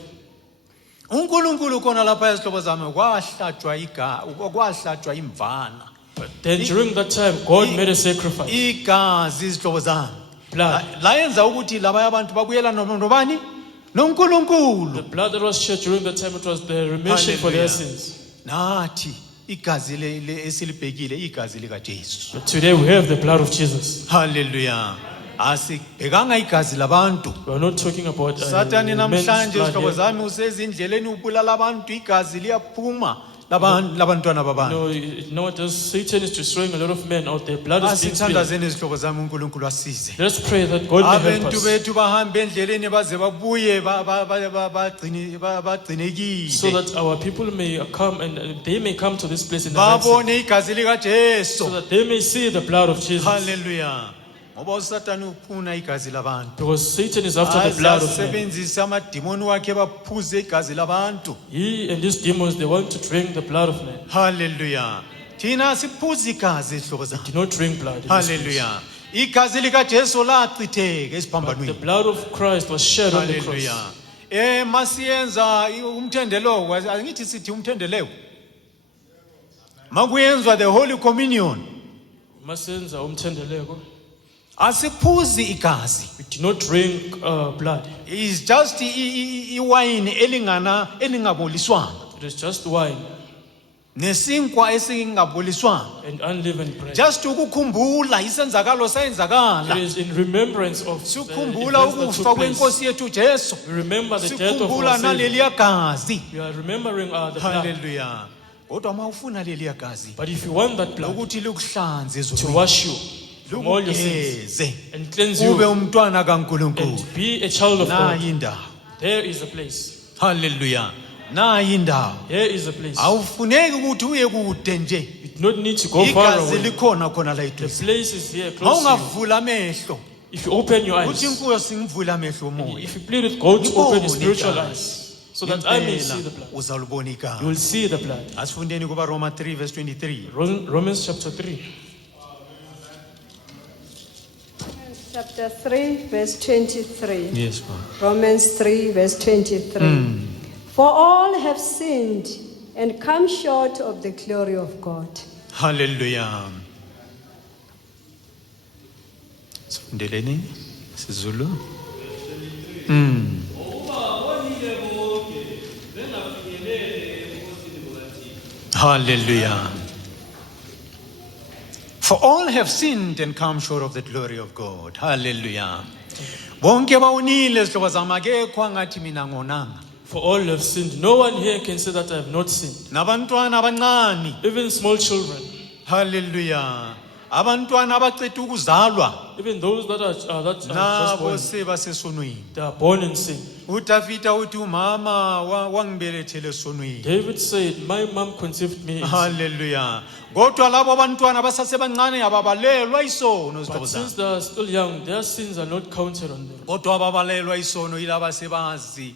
uNkulunkulu khona lapha ezihlobo zami kwahlatshwa imvana. But then during that time, God made a sacrifice. Igazi izihlobo zami. Blood. La yenza ukuthi laba abantu babuyela nobani? NoNkulunkulu. The blood that was shed during that time, it was the remission for their Hallelujah. sins. Nathi igazi esilibhekile igazi likaJesu. But today we have the blood of Jesus. Hallelujah. Asibhekanga igazi labantu. We are not talking about Sathane men's namhlanje blood izihlobo here. zami usezindleleni ubulala abantu igazi liyaphuma labantwana babantu. No, nowadays Satan is destroying a lot of men out there. Blood is being spilled. Asithandazeni izihlobo zami uNkulunkulu asize. Let's pray that God may help Abantu us, bethu bahambe endleleni baze babuye bagcinekile. so that our people may come and they may come to this place in the right Babone sense, igazi likaJesu. so that they may see the blood of Jesus. Hallelujah. Ngoba uSathane uphuna igazi labantu. Because Satan is after the blood of men. Asebenzisa amadimoni wakhe baphuze igazi labantu. He and his demons, they want to drink the blood of men. Hallelujah. Thina siphuza igazi izihlobo zami. Do not drink blood. in this place. Hallelujah. Igazi likaJesu lachitheka But the esiphambanweni. blood of Christ was shed on the Hallelujah. cross. Masiyenza umthendelo, angithi sithi umthendelewo. makuyenzwa the holy communion Masenza umthendeleko. asiphuzi igazi, We do not drink blood. is just iwayini elingaboliswanga It is just wine nesinkwa esingaboliswanga, and unleavened bread. just ukukhumbula isenzakalo It sayenzakala, is in remembrance of the sikhumbula events that ukufa took place. kwenkosi yethu Jesu, We remember the death of sikhumbula our Savior. naleliya gazi. We are remembering the blood. Hallelujah. Kodwa uma ufuna leliya gazi But if you want that blood ukuthi likuhlanze to ezulwini, wash you from all your sins lukugeze, and cleanse you ube umntwana kaNkulunkulu, and be a child of God, nayi indawo. there is a place. Hallelujah. Nayi indawo. Here is a place. Awufuneki ukuthi uye kude nje. You do not need to go far Igazi away. likhona khona la The eduze. place is here close to you. Awungavula amehlo. If you open your eyes, Uthi inkosi ngivule amehlo omoya. if you plead with God to open your Ngibone spiritual igazi. eyes, so that I may see Impela the blood, uzalubona you igazi. will see the blood. Asifundeni kuba Roma 3 verse 23. Romans chapter 3. Chapter 3, verse 23. Yes, ma'am. Romans 3, verse 23. For all have sinned and come short of the glory of God. Hallelujah. Sifundeleni isiZulu. Hallelujah. For all have sinned and come short of the glory of God. Hallelujah. Bonke bawunile sihlobo zami, akekho angathi mina ngonanga. For all have sinned. No one here can say that I have not sinned. Nabantwana abancane. Even small children, Hallelujah. Abantwana abaceda ukuzalwa even those that are just nabo born, sebasesonweni. they are born in sin. uDavida uthi umama wangibelethele esonweni. David said, my mom conceived me in sin. Hallelujah. Kodwa labo abantwana abasasebancane ababalelwa isono But zihlobo since zami. they are still young, their sins are not counted on them. Kodwa ababalelwa isono yilabo asebazi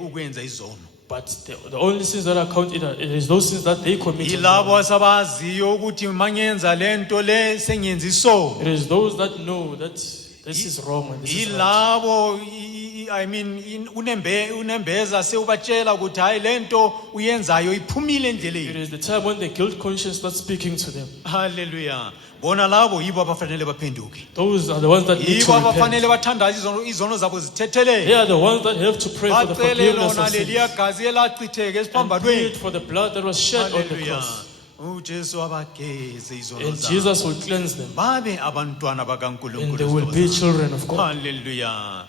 ukwenza izono. But the only sins that are counted, it is those sins that they commit. Yilabo asabaziyo ukuthi mangenza lento le sengenza isono. It is those that know that this is wrong and this is right. Yilabo I mean unembeza sewubatshela ukuthi hayi lento uyenzayo iphumile It endleleni. is the time when the guilt conscience starts speaking to them. Hallelujah. Bona labo yibo abafanele baphenduke. Those are the ones that need to Yibo abafanele repent. bathandaze izono zabo They zithethelele. are the ones that have to pray for the Bacele forgiveness lona of sins. leliya gazi elachitheke And esiphambanweni. plead for the blood that was shed on the Hallelujah. cross. uJesu abageze izono And zabo. Jesus will cleanse them. Babe abantwana And they will bakaNkulunkulu. be children of God. Hallelujah.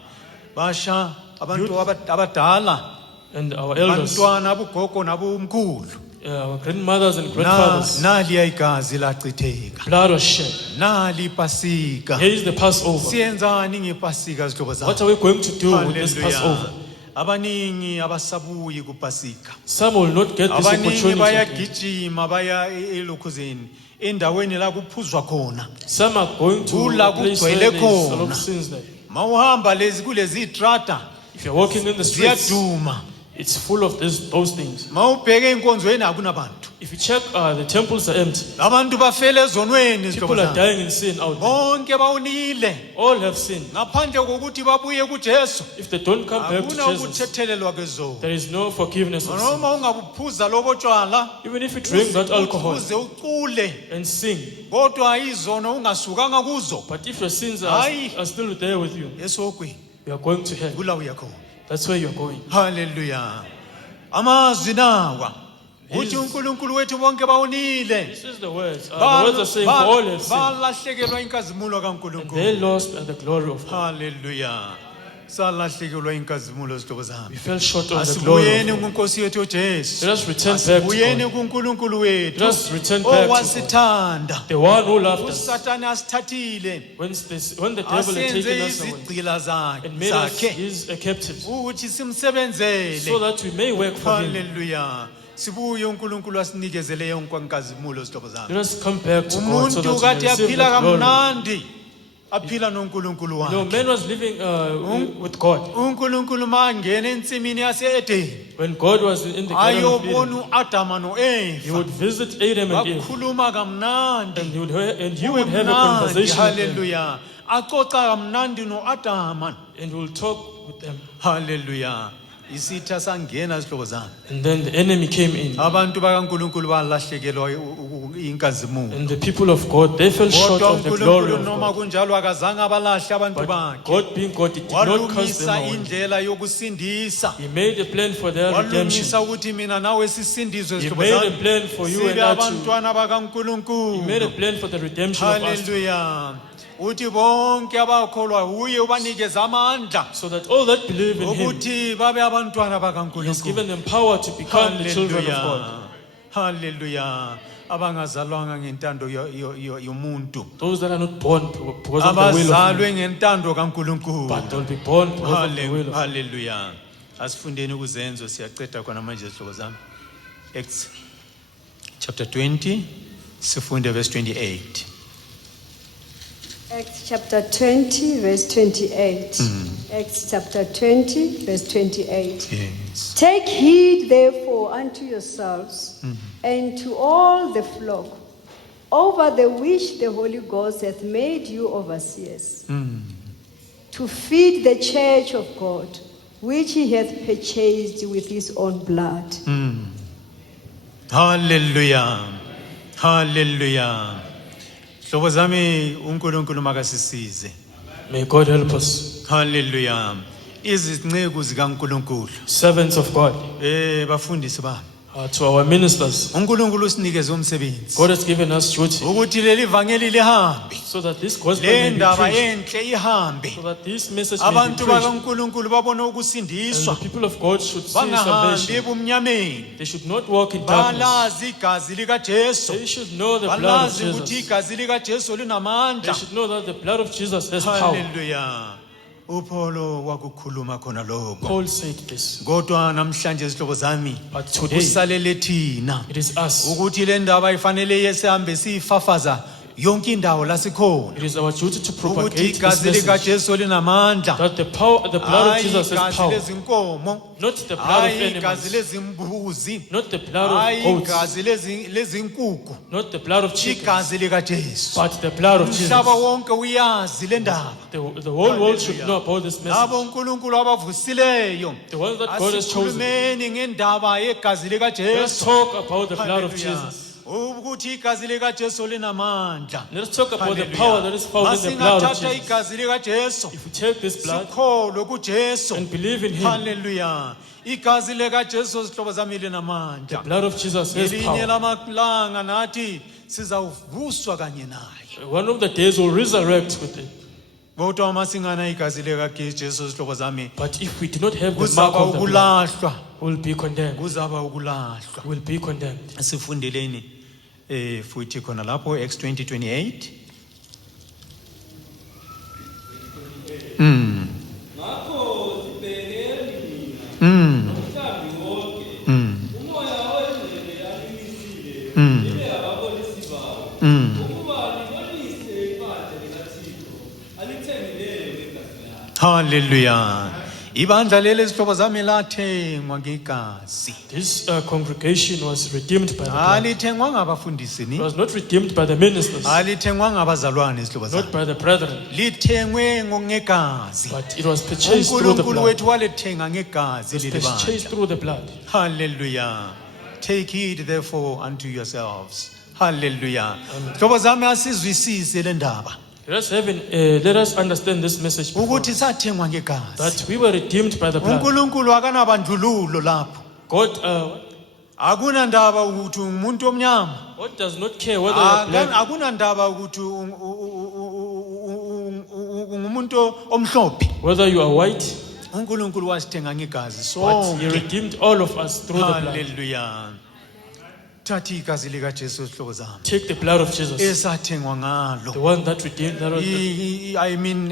Basha abantu abadala, And our elders, bantwana abugogo nabomkhulu. our grandmothers and grandfathers, Nali igazi lachitheka. blood was shed. Nali pasika. Here is the Passover. Siyenzani ngepasika zihlobo zami? What are we going to do with this Hallelujah. Passover? Abaningi abasabuyi kupasika. Some will not get this Abaningi opportunity. bayagijima baya elokhuzeni endaweni la kuphuzwa khona. Some are going to Kula a place where there is a kugcwele lot of khona. sins there. Mawuhamba lezi kulezi trata If you're walking in the streets, ziyaduma. it's full of those things. Mawubheke enkonzweni akunabantu. If you check, the temples are empty. Abantu bafele ezonweni zihlobo People are zami. dying in sin out there. Bonke bawunile. All have sinned. Ngaphandle kokuthi babuye kuJesu. If they don't come back to Akuna Jesus, ukuthethelelwa kwezono. there is no forgiveness of sin. Noma ungabuphuza lobo tshwala. Even if you drink that alcohol Uze ucule. and sing, Kodwa izono ungasukanga kuzo. but if your sins Hayi. are still there with you, Esokweni you are going to hell. kula uyakhona. That's where you are going. Hallelujah. Amazwi nawa. Uthi His- uNkulunkulu wethu bonke bawunile. This is the words. The words are saying, for all have sinned. Balahlekelwa inkazimulo And they kaNkulunkulu. lost the glory of God. Hallelujah. Salahlekelwa inkazimulo zihlobo zami. We fell short of the glory Asibuyeni of God. kuNkosi yethu uJesu. Let us return back to Asibuyeni God. kuNkulunkulu wethu. Let us return back to God. Owasithanda. The one who loved us. uSathane asithathile. When the devil had Asenze taken us away izigqila and made us zakhe. his captives, Ukuthi simsebenzele. so that we may work for him. Hallelujah. Sibuye uNkulunkulu asinikezele yonke inkazimulo zihlobo zami. Let us come back to God so Umuntu that kade we may receive aphila the glory. kamnandi. Aphila noNkulunkulu No, wakhe. man was living with God. uNkulunkulu mangena ensimini yase-Edeni. When God was in the Garden of Eden, Ayobona uAdama he noEva. would visit Adam and Eve, Bakhuluma kamnandi. and he would have a Kumnandi, conversation with them, Hallelujah. Axoxa kamnandi noAdama. and he will talk with them. Hallelujah. isitha sangena sihlobo zami. And then the enemy came in. Abantu bakaNkulunkulu balahlekelwa inkazimulo. And the people of God, they fell short Kodwa of the glory uNkulunkulu of noma God. kunjalo akazange abalahle abantu But bakhe. God being God, He did not cast them Walungisa away. indlela yokusindisa. He made a plan for their redemption. Walungisa ukuthi mina nawe sisindizwe He sihlobo made a zami. plan for you and Sibe I too. abantwana He made a bakaNkulunkulu. plan for the redemption of us, Hallelujah. Uthi bonke abakholwa uye ubanikeza amandla so that all that believe in Him, ukuthi babe abantwana He has given bakaNkulunkulu. them power to become the children of God. Hallelujah. Hallelujah. Abangazalwanga ngentando yomuntu. Those that are not born because of the will of Abazalwe man, ngentando kaNkulunkulu. but they'll be born because of the will of God. Hallelujah. Asifundeni ukuzenzo siyaqeda khona manje zihlobo zami. Acts chapter 20 sifunde verse 28. Acts chapter 20, verse 28. Acts chapter 20, verse 28. Yes. Take heed, therefore, unto yourselves and to all the flock, over the which the Holy Ghost hath made you overseers, to feed the church of God, which He hath purchased with His own blood. Hallelujah. Hallelujah. Hlobo zami uNkulunkulu makasisize. May God help us, Hallelujah. Izinceku zikaNkulunkulu. servants of God, Bafundisi bami. to our ministers. uNkulunkulu usinikeze umsebenzi. God has given us duty Ukuthi leli vangeli lihambe. so that this gospel Le may be ndaba preached, enhle ihambe. so that this message may be Abantu preached, bakaNkulunkulu babone and ukusindiswa. the people of God should see Bangahambi salvation. ebumnyameni. They should not walk in darkness. Balazi igazi likaJesu. They should know the blood of Balazi ukuthi Jesus. igazi likaJesu They linamandla. should know that the blood of Jesus has power. Hallelujah. uPaulo wakukhuluma khona lokho. Paul said this. Kodwa namhlanje izihlobo zami But today, kusalele thina it is us. ukuthi le ndaba ifanele yesihambe siyifafaza yonke indawo la sikhona. It is our duty to Ukuthi propagate this igazi message. likaJesu linamandla. That the blood of Jesus has Hayi igazi power. lezinkomo. Not the blood of Hayi igazi animals. lezimbuzi. Not the blood of Hayi goats. igazi lezinkukhu. Not the blood of chickens. Igazi likaJesu. But the blood of Jesus. Umhlaba wonke uyazi le ndaba. The whole world should know about this message. Labo uNkulunkulu abavusileyo. The ones that God has chosen. Asikhulumeni ngendaba yegazi Let's likaJesu. talk about the blood of Hallelujah. Jesus. Ukuthi igazi likaJesu linamandla. Let's talk about the Hallelujah. power that is found in the blood of Masingathatha Jesus. igazi likaJesu. If we take this blood Sikholwe kuJesu. and believe in Him, Hallelujah. Igazi likaJesu sihlobo zami the linamandla. blood of Jesus has Ngelinye power. lamalanga nathi sizawuvuswa kanye naye. One of the days we'll resurrect with it. Kodwa masingana igazi likaJesu sihlobo zami But if we do not have the mark kuzaba of the blood, ukulahlwa. we'll be condemned. Kuzaba ukulahlwa. We'll be condemned. Sifundeleni futhi khona lapho Acts 20:28. Hallelujah. Ibandla leli sihlobo zami lathengwa ngegazi. This congregation was redeemed by the blood. Alithengwa ngabafundisi It ni. was not redeemed by the ministers, Alithengwa ngabazalwane sihlobo not zami. by the brethren, Lithengwe ngegazi. but it was purchased through the uNkulunkulu blood. wethu walithenga ngegazi It leli was purchased bandla. through the blood. Hallelujah. Take heed therefore unto yourselves. Hallelujah. Hlobo zami asizwisise le ndaba. Let us understand this message before, Ukuthi sathengwa ngegazi. that we were redeemed by the blood. uNkulunkulu akanabandlululo lapho. God, Akuna ndaba ukuthi umuntu omnyama. God does not care whether you are black, Akuna ndaba ukuthi ungumuntu omhlophe. whether you are white, uNkulunkulu wasithenga ngegazi but He sonke. redeemed all of us through the blood. Hallelujah. Thatha igazi likaJesu sihlobo zami. Take the blood of Jesus, Esathengwa ngalo. the one that redeemed, that was I mean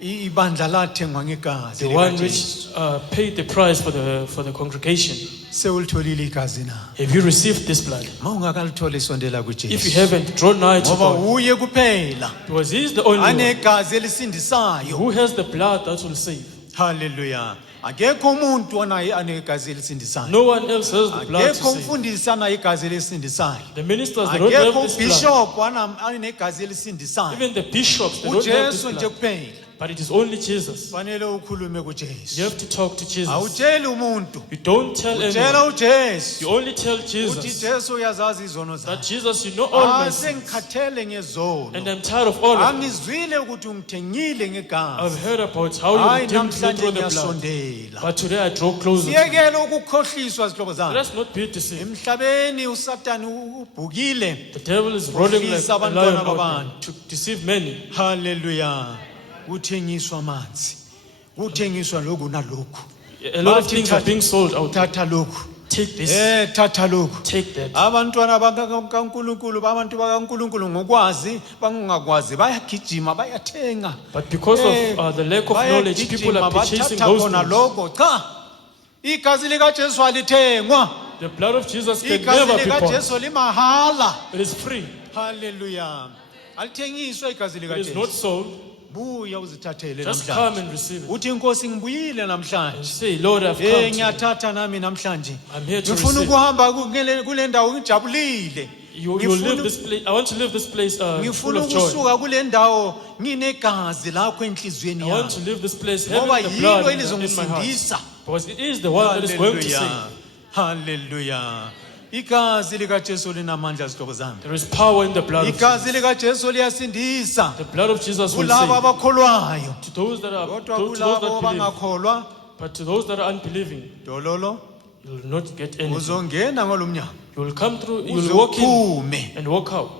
ibandla lathengwa ngegazi the one likaJesu. which paid the price for the congregation. Sewulitholile igazi na. Have you received this blood? Mawungakalitholi sondela If you kuJesu. haven't, draw nigh to Ngoba God, uye kuphela because He is the only one anegazi elisindisayo. who has the blood that will save. Hallelujah. Akekho umuntu anegazi elisindisayo. No one else has the blood to Akekho save. umfundisi anayigazi elisindisayo. The ministers, they don't have Akekho this blood. ubishop anegazi elisindisayo. Even the bishops, they don't have this uJesu nje blood. kuphela. But it is only Jesus. fanele ukhulume You kuJesu. have to talk to Jesus. Awutsheli umuntu, You don't tell utshela anyone. uJesu. You only tell Uthi Jesus Jesu uyazazi izono that zakho. Jesus, you know all my sins. Sengikhathele And ngezono. I'm tired of all of them. Angizwile ukuthi ungithengile I've ngegazi. heard about how you Hayi redeemed me namhlanje through the blood. ngiyasondela. But today I draw closer to you. Siyekele ukukhohliswa zihlobo Let zami. us not be deceived. Emhlabeni uSatani ubhukile. The devil is rolling like Ukhohlisa a abantwana lion out babantu. there to deceive many. Hallelujah. Kuthengiswa amanzi. Kuthengiswa lokhu nalokhu. A lot of Bathi things are being sold out there. Thatha lokhu. Take this, Thatha lokhu. take that. Abantwana bakaNkulunkulu, abantu bakaNkulunkulu ngokwazi, bangakwazi bayagijima, bayathenga. But because of the lack of knowledge, people are purchasing Bayagijima, those bathatha khona things. lokho. Cha. Igazi likaJesu alithengwa. The blood of Jesus can Igazi never be bought. likaJesu limahala. It is free. Hallelujah. Alithengiswa igazi It is not likaJesu. sold. Buya uzithathele Just come namhlanje. and receive it. Uthi Nkosi ngibuyile And namhlanje. say, Lord, I've come today. Ngiyathatha nami namhlanje. I'm here to Ngifuna receive. ukuhamba kule ndawo ngijabulile. You live this place. I want to live this place full Ngifuna of joy. ukusuka kule ndawo nginegazi lakho enhlizweni I want to yami. live this place Ngoba having the blood yilo in my heart. elizongisindisa. Because it is the one that is going to Hallelujah. save. Hallelujah. Igazi likaJesu linamandla zihlobo zami. There is power in the blood of Igazi Jesus. likaJesu liyasindisa. The blood of Jesus will Kulabo save. abakholwayo. To those that are, Kodwa to those kulabo that believe. abangakholwa, But to those that are unbelieving, dololo, you will not get anything. uzongena ngolumnyango. You will come through, you will walk in Uzophume. and walk out.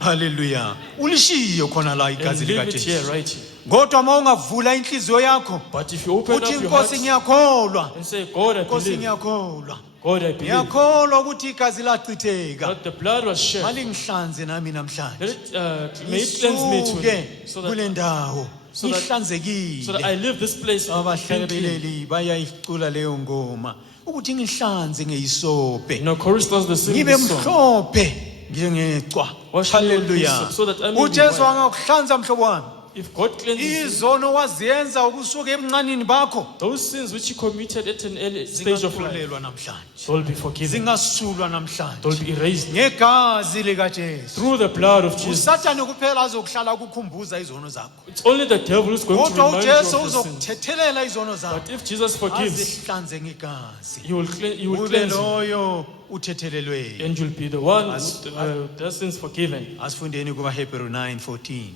Hallelujah. Ulishiye khona la And igazi leave it here, likaJesu. right here. Kodwa uma ungavula inhliziyo yakho, But if you open uthi up your heart Nkosi ngiyakholwa. and say, God, I Nkosi believe. ngiyakholwa. God, I believe. Ngiyakholwa ukuthi igazi lachitheka. That the blood was shed. Malingihlanze nami Let namhlanje. it, may it cleanse me Ngisuke today. So kule that, ndawo. so that Ngihlanzekile. I live this place. being clean. Abahlabeleli bayayicula leyo ngoma. Ukuthi ngihlanze ngeyisope. You know, choristers, they sing Ngibe this song. mhlophe njengecwa. Wash me with Hallelujah. hyssop, so that I may be uJesu white. angakuhlanza mhlobo wami. If God cleanses you, Izono waziyenza ukusuka ebuncanini bakho. those sins which you committed at an early stage of life, Zingakhulelwa namhlanje. they will be forgiven. Zingasulwa They will namhlanje. be erased Ngegazi likaJesu. through the blood of Jesus. uSathane kuphela azokuhlala ukukhumbuza izono zakho. It's only the devil who's going to Kodwa remind you uJesu of the sins. uzokuthethelela izono zakho. But if Jesus forgives, Azihlanze ngegazi. you will cleanse you. Ube loyo uthethelelwe. And you'll be the one As- with their sins forgiven. Asifundeni kuba Hebrew 9:14.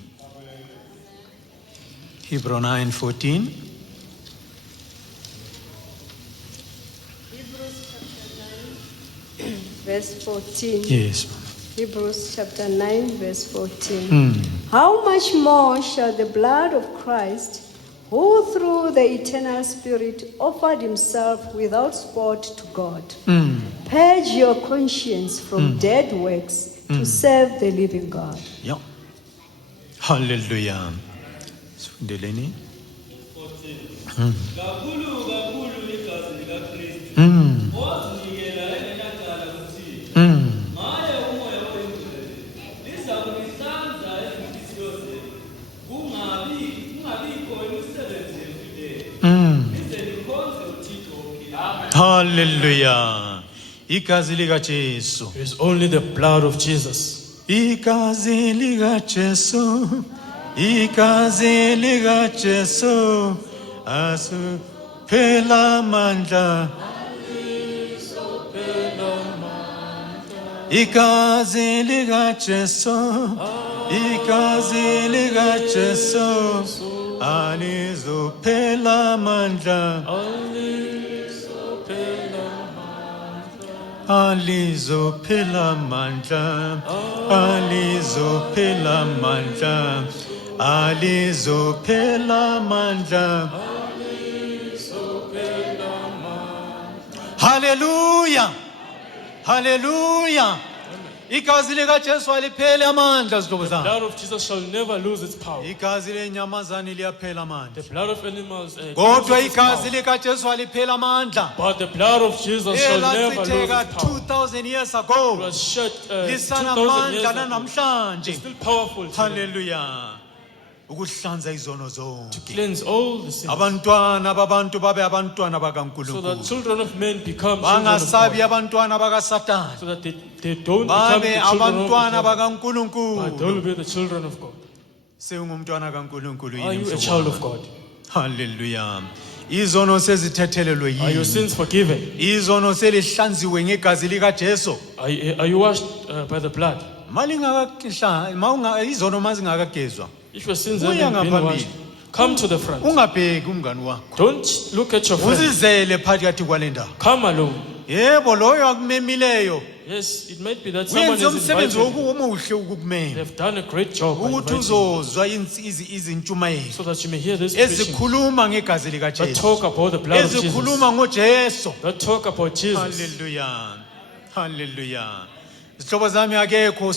Hebrew 9:14. Verse 14. Yes. Hebrews chapter 9, verse 14. How much more shall the blood of Christ, who through the eternal Spirit offered himself without spot to God, purge your conscience from dead works to serve the living God? Yeah. Hallelujah. Sifundeleni. Hallelujah. Igazi likaJesu. It is only the blood of Jesus. Igazi likaJesu. Igazi likaJesu. Asiphela amandla. Igazi likaJesu. Igazi likaJesu. Alizophela amandla. Alizophela amandla. Alizophela amandla. Alizophela amandla. Hallelujah. Hallelujah. Igazi likaJesu alipheli amandla zihlobo The zami. blood of Jesus shall never lose its power. Igazi lenyamazane liyaphela The amandla. blood of animals Kodwa loses its power. igazi likaJesu alipheli amandla. But the blood of Jesus shall never lose Elachitheka its power. 2000 years It ago. was shed 2,000 years Lisanamandla ago. namhlanje. Still powerful today Hallelujah. Ukuhlanza izono to zonke. cleanse all the sins. Abantwana babantu babe abantwana So that bakaNkulunkulu. children of men become children of Bangasabi God. abantwana bakaSathane. So that they don't become Babe the children of the abantwana devil, but they will bakaNkulunkulu. be the children of God. Sewungumntwana kaNkulunkulu Are yini you a mhlobo child wami? of God? Hallelujah. Izono sezithethelelwe Are your yini? sins forgiven? Izono selihlanziwe ngegazi likaJesu. Are you washed by the blood? Izono mazingakagezwa. If your sins Buya haven't been ngaphambili. washed, come to the front. Ungabheki umngani wakho. Don't look at your friend. Uzizele phakathi kwale ndawo. Come alone. Yebo loyo akumemileyo. Yes, it might be that someone Uyenze is umsebenzi invited. omuhle ukumema. They've done a great job by Ukuthi inviting you, uzozwa izintshumayelo so that you may hear this preaching. ezikhuluma ngegazi That likaJesu. talk about the blood of Jesus. Ezikhuluma ngoJesu. That talk about Jesus. Hallelujah. Hallelujah. Isihlobo zami akekho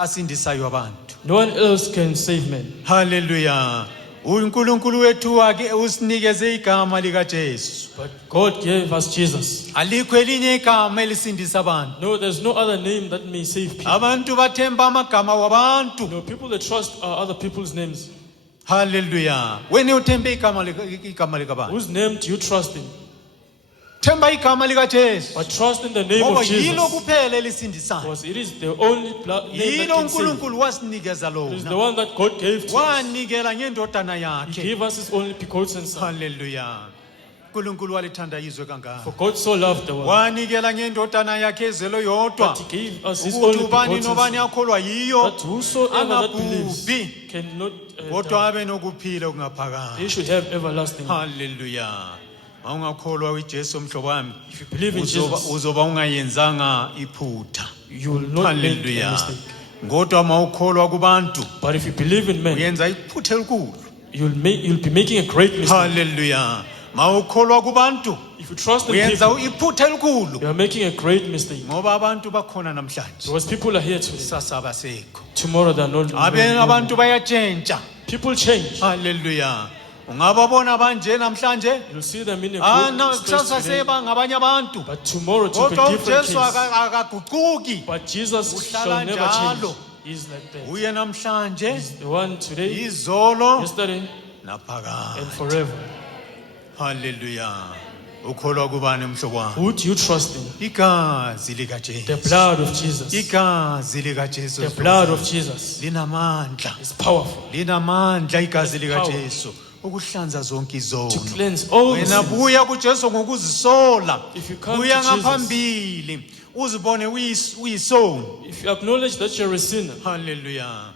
asindisayo abantu. No one else can save men. Hallelujah. uNkulunkulu wethu ake usinikeze igama likaJesu. But God gave us Jesus. Alikho elinye igama elisindisa abantu. No, there's no other name that may save people. Abantu bathemba amagama wabantu. No, people that trust other people's names. Hallelujah. Wena uthembe igama likaBaba. Whose name do you trust in? Themba igama likaJesu. But trust in the name Ngoba of yilo Jesus. kuphela elisindisayo. Because it is the only name that Yilo can save. uNkulunkulu wasinikeza It is the lona. one that God gave to us. Wanikela ngendodana He yakhe. gave us His only begotten Son. Hallelujah. uNkulunkulu walithanda izwe For kangaka. God so loved the world Wanikela ngendodana yakhe ezelo yodwa. that He gave us His only Ukuthi ubani begotten nobani Son. akholwa yiyo That whosoever that believes angabhubhi cannot kodwa die. abe nokuphila okungaphakade. They should have everlasting life. Hallelujah. Mawungakholwa uJesu mhlobo wami, If you believe in Jesus, uzoba ungayenzanga iphutha. you will not make a Hallelujah. mistake. Kodwa mawukholwa kubantu But if you believe in men, uyenza iphutha elikhulu. you'll be making a great mistake. Hallelujah. Mawukholwa kubantu If you trust in uyenza people, iphutha elikhulu. you are making a great mistake. Ngoba abantu bakhona namhlanje. Because people are here today. Sasa abasekho. Tomorrow they are not. Abantu bayatshentsha. People change. Hallelujah. Ungababona banje namhlanje? You'll see them in a No, good space kusasa today. seba ngabanye abantu. But tomorrow it will be Kodwa a different uJesu case. akaguquki. But Jesus Uhlala shall never change. njalo. He's like that. Uye namhlanje, He's the one today, izolo yesterday, naphakade. and forever. Hallelujah. Ukholwa kubani mhlobo wami? Who do you trust in? Igazi The likaJesu. blood of Jesus. Igazi likaJesu. The blood of Jesus linamandla. is powerful Linamandla igazi It's power. likaJesu ukuhlanza zonke to izono. cleanse all the Wena sins. buya kuJesu ngokuzisola. If you come Buya to Jesus, ngaphambili uzibone uyisoni. if you acknowledge that you're a sinner, Hallelujah.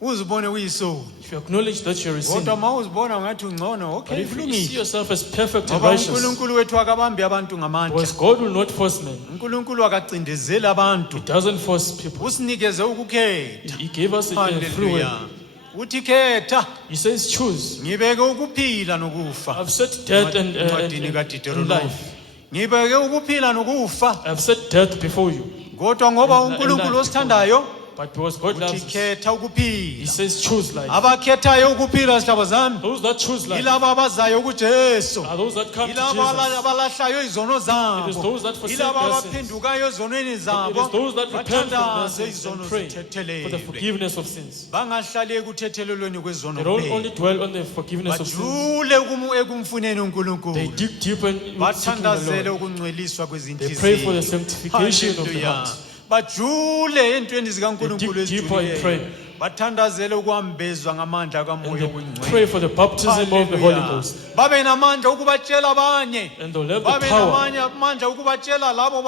Uzibone uyisoni. if you acknowledge that you're a Kodwa sinner, mawuzibona ngathi ungcono, but okay, if you see kulungile. yourself as perfect and Ngoba righteous, uNkulunkulu wethu akabambi abantu ngamandla. because God will not force men. uNkulunkulu akacindezeli abantu. He doesn't force people. Usinikeze ukukhetha. He gave us a free will. Hallelujah. Uthi khetha He says, choose. ngibeke ukuphila nokufa. I've set death and Encwadini and kaDuteronomy. life. Ngibeke ukuphila nokufa. I've set death before you. Kodwa ngoba And uNkulunkulu life osithandayo But because God uthi loves us, khetha He ukuphila. says, choose life. Abakhethayo ukuphila sihlobo zami Those that choose life yilabo abazayo kuJesu. are those that come to Yilabo Jesus. abalahlayo izono It is zabo. those that forsake Yilabo their sins. abaphendukayo ezonweni It zabo. is those that repent from their Bathandaze sins izono and pray for the zithethelelwe. forgiveness of sins. Bangahlali ekuthethelelweni kwezono They don't kuphela. only dwell on the forgiveness of sins. Bajule ekumfuneni They uNkulunkulu. dig deeper in seeking the Bathandazele Lord. ukungcweliswa They pray for the kwezinhliziyo. sanctification of the Hallelujah. heart. Bajule entweni zikaNkulunkulu They dig deeper in prayer. ezijulileyo. Bathandazele ukwambezwa ngamandla And kamoya they oyingcwele. pray for the baptism of the Holy Hallelujah. Ghost. Babe namandla ukubatshela abanye. And they'll have the Babe power. namandla ukubatshela labo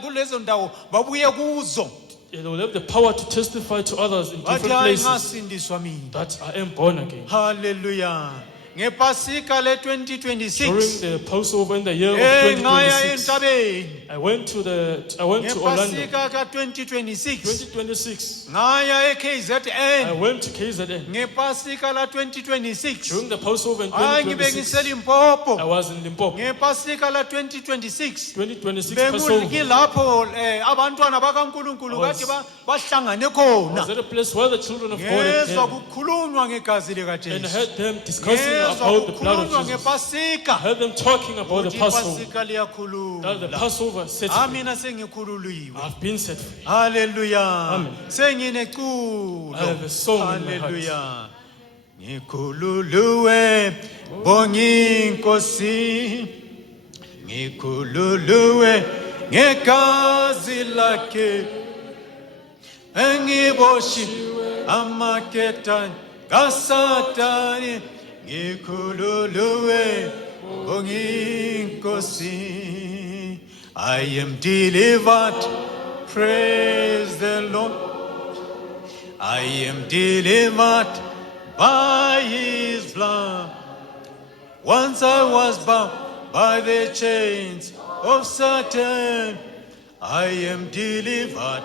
kulezo ndawo babuye kuzo. And they'll have the power to testify to others in Bathi different hayi places ngasindiswa mina. that I am born again. Hallelujah. Ngepasika le During 2026 the Passover in the year of ngaya 2026, entabeni. I went to Orlando. Ngepasika ka 2026 2026, ngaya I eKZN. went to KZN. Ngepasika la 2026 During the Passover in hayi ngibe 2026, I ngiselimpopo. was in Limpopo. Ngepasika la 2026 2026 Passover. ngilapho abantwana bakaNkulunkulu I was- kade bahlangane I khona. was at a place where the children of God had Ngezwa gathered, kukhulunywa ngegazi and I likaJesu. heard them discussing Ngezwa about the blood kukhulunywa of Jesus. ngepasika. I heard them talking about the Uthi Passover. ipasika That the liyakhulula. Passover set free. Mina sengikhululiwe. I've been set free. Hallelujah. Amen. Sengineculo. I have a song in my heart. Hallelujah. Ngikhululuwe bonga inkosi. Ngikhululuwe ngegazi lakhe. Engiboshiwe amaketane kasatani ngikhululwe ngiyinkosi. I am delivered, praise the Lord. I am delivered by his blood. Once I was bound by the chains of Satan, I am delivered,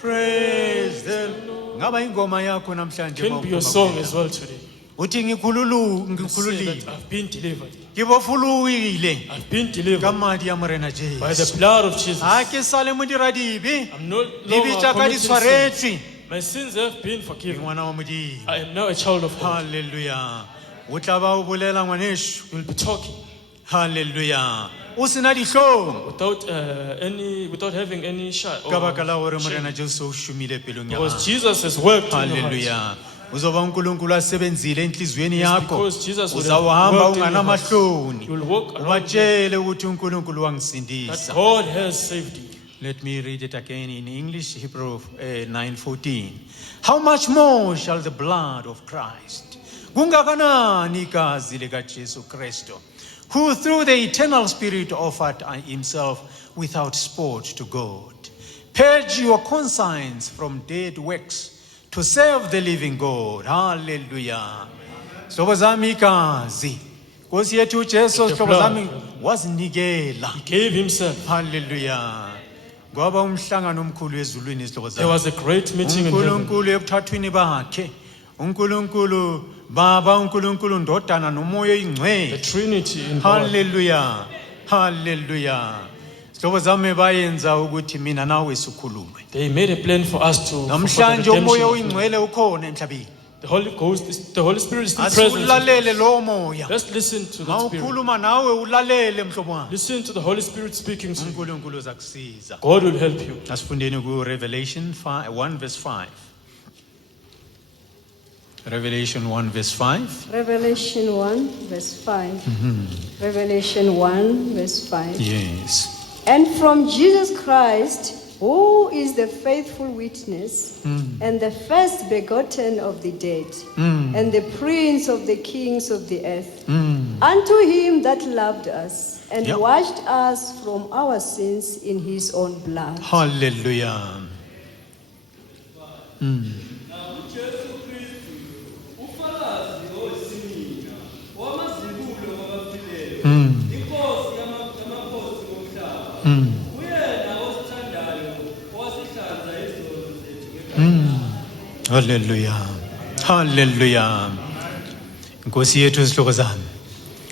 praise the Lord. Ngaba ingoma yakho namhlanje Can be your song as well today. uthi Say ngikhululile that I've been delivered. ngibofuluile I've been delivered ka madi ya morena by the Jesu. blood of Jesus. Ha ke sale modira dibe I'm no dibe longer tša ka di committing sin. tshwaretswe My sins have been ke forgiven. ngwana wa modimo. I am now a child of God. Hallelujah. O tla ba o bolela ngwaneso. You'll be talking Hallelujah. O sena dihlong without having any shot. ka baka la gore morena Jesu o šomile pelong ya Because gago. Jesus has worked in your heart. Hallelujah. Uzoba uNkulunkulu asebenzile enhlizweni It's yakho. because Jesus would have Uzawuhamba worked in your ungana heart. mahloni. You'll walk around Ubatshele ukuthi uNkulunkulu that wangisindisa. God has saved you. Let me read it again in English, Hebrew 9:14. How much more shall the blood of Christ, kungakanani igazi lika Jesu Kristu, who through the eternal Spirit offered himself without spot to God, purge your conscience from dead works to serve the living God. Hallelujah. Sihlobo zami igazi. Nkosi yethu uJesu The sihlobo blood. zami wazinikela. He gave himself. Hallelujah. Kwaba umhlangano omkhulu ezulwini izihlobo There zami. was a great meeting in heaven. uNkulunkulu ebuthathwini bakhe. uNkulunkulu Baba, uNkulunkulu Ndodana noMoya The oyiNgcwele. Trinity in God. Hallelujah. Hallelujah. Sihlobo zami bayenza ukuthi mina nawe sikhululwe. They made a plan for us to for the Namhlanje uMoya redemption. oyiNgcwele ukhona emhlabeni. The Holy Ghost, the Holy Spirit is still present. Asiulalele lo moya. Let's listen to the Spirit. Mawukhuluma nawe ulalele mhlobo wami. Listen to the Holy Spirit speaking to you. uNkulunkulu uzakusiza. God will help you. Asifundeni ku Revelation 1 verse 5. Revelation 1 verse 5. Revelation 1, verse 5. Revelation 1, verse 5. Yes. And from Jesus Christ, who is the faithful witness and the first begotten of the dead and the prince of the kings of the earth, unto him that loved us and Yep. washed us from our sins in his own blood. Hallelujah. Hallelujah. Hallelujah. Nkosi yethu izihlobo zami.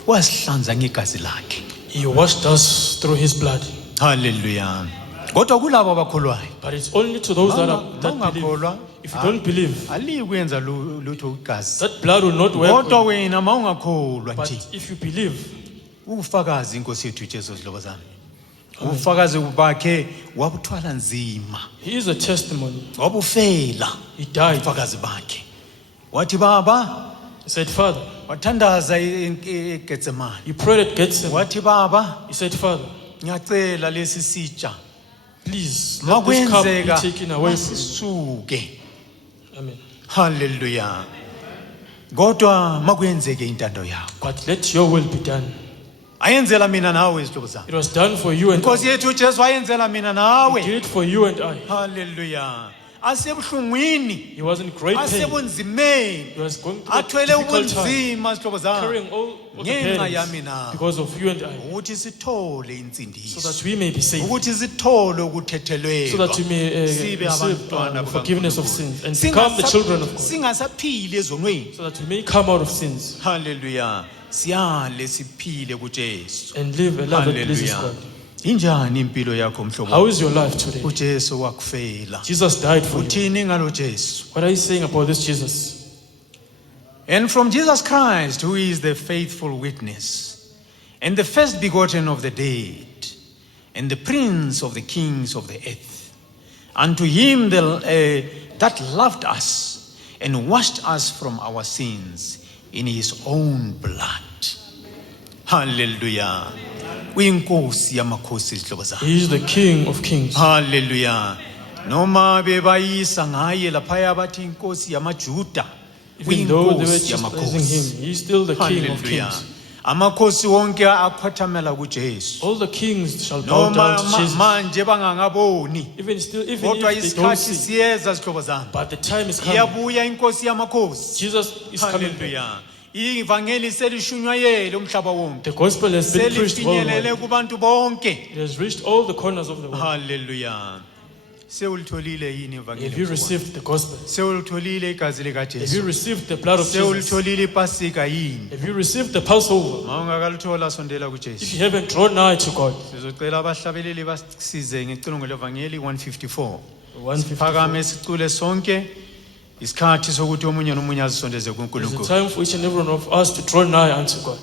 Wasihlanza ngegazi lakhe. He washed us through his blood. Hallelujah. Kodwa kulabo abakholwayo. But it's only to those that believe. Mawungakholwa, If you don't believe, alikuyenza lutho igazi. that blood will not work. Kodwa wena mawungakholwa But nje. if you believe, Ufakazi inkosi yethu uJesu izihlobo zami. Ufakazi bakhe wabuthwala nzima. he is a testimony. Wabufela. He died. Ufakazi bakhe. Wathi baba, He said, Father, wathandaza eGetsemane. you prayed at Gethsemane. Wathi baba, He said, Father, ngiyacela lesi sitsha. please let this cup be Makwenzeka taken away from me. masisuke. Amen. Hallelujah. Kodwa makwenzeke intando yakho. But let your will be done. Ayenzela mina nawe izihlobo zami. It was done for you and Nkosi I. yethu uJesu ayenzela mina He nawe. did it for you and I. Hallelujah. Asebuhlungwini. He was in great pain. Asebunzimeni. He was going through a Athwele difficult time, ubunzima izihlobo zami. carrying all the Ngenxa yami burdens nawe. because of you and I, Ukuthi sithole so insindiso. that we may be saved, Ukuthi sithole so ukuthethelelwa. that we may Sibe receive abantwana forgiveness of bukaNkulunkulu. sins and become the children of God, Singasaphili ezonweni. so that we may come out of sins Hallelujah. Siyale siphile kuJesu. and live a life that pleases Hallelujah. God. Injani impilo yakho mhlobo? How is your life today? uJesu wakufela. Jesus died for you. Uthini ngalo Jesu? What are you saying about this Jesus? And from Jesus Christ, who is the faithful witness, and the first begotten of the dead, and the prince of the kings of the earth, unto him that loved us and washed us from our sins in his own blood. Hallelujah. Uyinkosi yamakhosi izihlobo zami. He is the King of kings. Hallelujah. Noma bebayisa ngaye laphaya bathi inkosi yamaJuda. Even though they were uyinkosi chastising him, yamakhosi. he's still the king of Hallelujah. kings. Amakhosi wonke akhwathamela kuJesu. All the kings shall bow Noma down to Jesus. manje bangangaboni. Even Kodwa if they don't isikhathi see. siyeza sihlobo zami. But the time is coming. Iyabuya inkosi yamakhosi. Jesus is coming. Hallelujah. Ivangeli selishunyayele umhlaba wonke. The gospel has been preached Selifinyelele worldwide. kubantu bonke. It has reached all the corners of the world. Hallelujah. Sewulitholile yini Have you ivangeli? received the gospel? Sewulitholile igazi lika Have you Jesu. received the blood of Jesus? Sewulitholile ipasika yini? Have you received the Passover? Mawungakalithola sondela If kuJesu. you haven't drawn nigh to God, Sizocela abahlabeleli basize ngecilongo levangeli 154. 154. Phakame sicule sonke isikhathi sokuthi omunye nomunye azisondeze There's a kuNkulunkulu. time for each and every one of us to draw nigh unto God.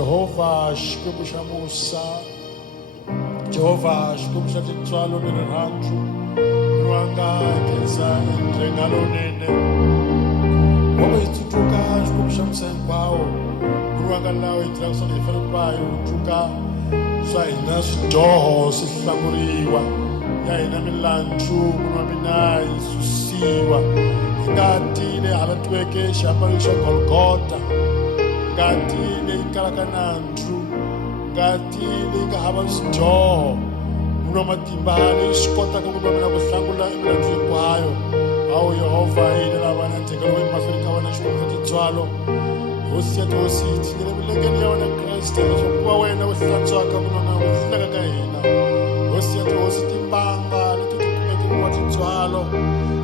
Jehovah xikwembu xa musa, Jehovah xikwembu xa tintswalo ni rirhandzu, munhu wa nga khensa ndlela lonene. Loko hi tsundzuka xikwembu xa musa hinkwawo, munhu wa nga lawa hi tlhela kusana hi fanele ku va hi hundzuka swa hina swidyoho swi hlamuriwa, ya hina milandzu munhu wa mina yi susiwa. Ngati leyi halatiweke xiambalo xa Golgota, ngati leyi kalaka nandzu, ngati leyi nga hava swidyoho, munhu wa matimba leyi swi kotaka munhu wa mina ku hlangula emilandzu hinkwayo. Hawu Yehovha hi hina lava na ntekelo wa emahlweni ka wena xikwembu xa tintswalo, hosi ya tihosi hi tshinele milengeni ya wena Kreste, leswaku ku va wena u hlantswaka munhu wa mina ku hluleka ka hina. Hosi ya tihosi timbanga leti ti kumeke munhu wa tintswalo,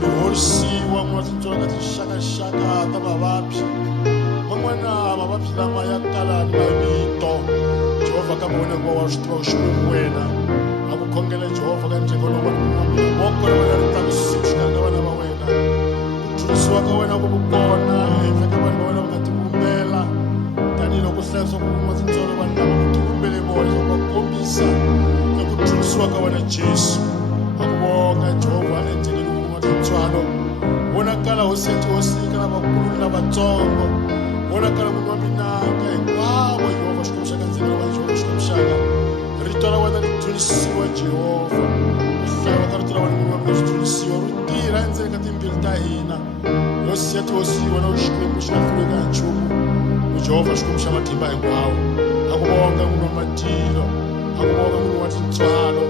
hi horisiwa munhu wa tintswalo ka tinxakaxaka ta mavabyi, man'wana mavabyi lama ya kala ni mavito. Jehovha kambe wena ku va wa swi tiva xikwembu wena, a ku khongela Jehovha ka ntsengo lowu wena munhu wa mina, voko ra wena ri tlakusiwa ka vana va wena, ku tlurisiwa ka wena ku kona ehenhla ka vanhu va wena va nga tivumbela, tanihiloko hlayisa ku munhu wa tintswalo vanhu lava ku tivumbele vona leswaku va kombisa eku tlurisiwa ka wena Jesu. A ku vonga Jehovha endzeni munhu wa tintswalo, vonakala hosi ya tihosi ka lavakulu ni lavatsongo, vonakala munhu wa mina ka hinkwavo Jehovha xikwembu xa ka ndzeni wa Jehovha xikwembu xaka. Rito ra wena ri dzunisiwa Jehovha, ku hlayiwa ka rito ra wena munhu wa mina swi dzunisiwa, ri tirha endzeni ka timbilu ta hina. Hosi ya tihosi wena u xikwembu xi nga hluleka hi nchumu, u Jehovha xikwembu xa matimba hinkwawo. A ku vonga munhu wa matilo, a ku vonga munhu wa tintswalo,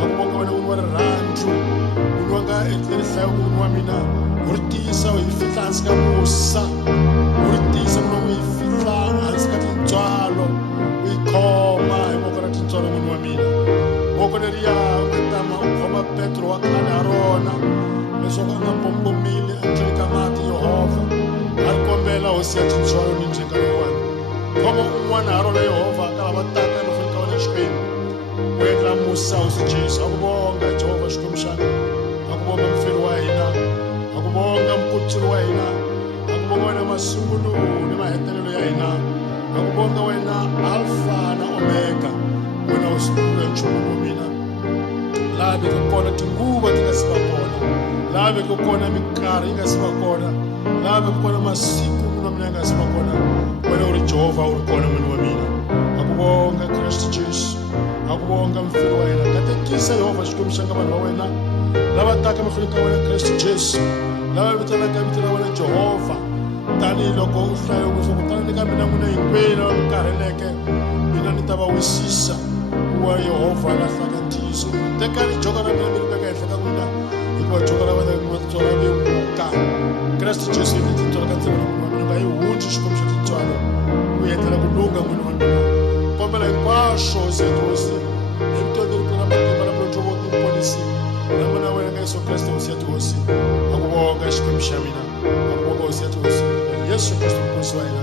a ku vonga wena munhu wa rirhandzu, munhu wa nga endleli hlayo ku munhu wa mina u ri tiyisa u hi fihla hansi ka musa, u ri tiyisa munhu wa hi fihla hansi ka tintswalo, u yi khoma hi voko ra tintswalo munhu wa mina. Voko leriya u nga tama u khoma Petro wa khale ha rona, leswaku a nga bombomile endzeni ka mati Yehovha, a ri kombela hosi ya tintswalo ni njhenga lowani. Khoma un'wana ha rona Yehovha ka lava taka emahlweni ka wena xikwembu, u endla musa hosi Jesu. A ku vonga Jehovha xikwembu xaka, a ku vonga mferi wa hina, a ku vonga mputsuri wa hina, a ku vonga wena masungulo ni mahetelelo ya hina, a ku vonga wena Alpha na Omega, wena u sungula nchumu wa mina. Laha veke kona tinguva ti nga si va kona, laha veke kona minkarhi yi nga si va kona, laha veke kona masiku munhu wa mina ya nga si va kona, wena u ri Jehovha u ri kona munhu wa mina. A ku vonga Kristu Jesu, a ku vonga mferi wa hina. Katekisa Yehovha xikwembu xa ka vanhu va wena lava taka emahlweni ka wena Kristu Jesu, lava vitanaka vito ra wena Jehovha, tanihiloko u hlayo leswaku tani ka mina n'wina hinkwenu lava mi karheleke, mina ni ta va wisisa. Wa Yehovha lahlaka ntiyiso, tekani joka ra mina mi ri veka henhla ka n'wina, hikuva joka ra wena mi tintswalo mi huka. Kristu Jesu hi tintswalo ka ntsena munhu wa mina, nga yi hundzi xikwembu xa tintswalo, u hetela ku lunga munhu wa mina. Kombela hinkwaswo hosi ya tihosi, hi vutomi leri ku na matimba na mulondzo wo timponisi na mana wena ka Yesu Kreste hosi ya tihosi. A ku vonga xikwembu xa mina, a ku vonga hosi ya tihosi, Yesu Kristu nkosi wa hina.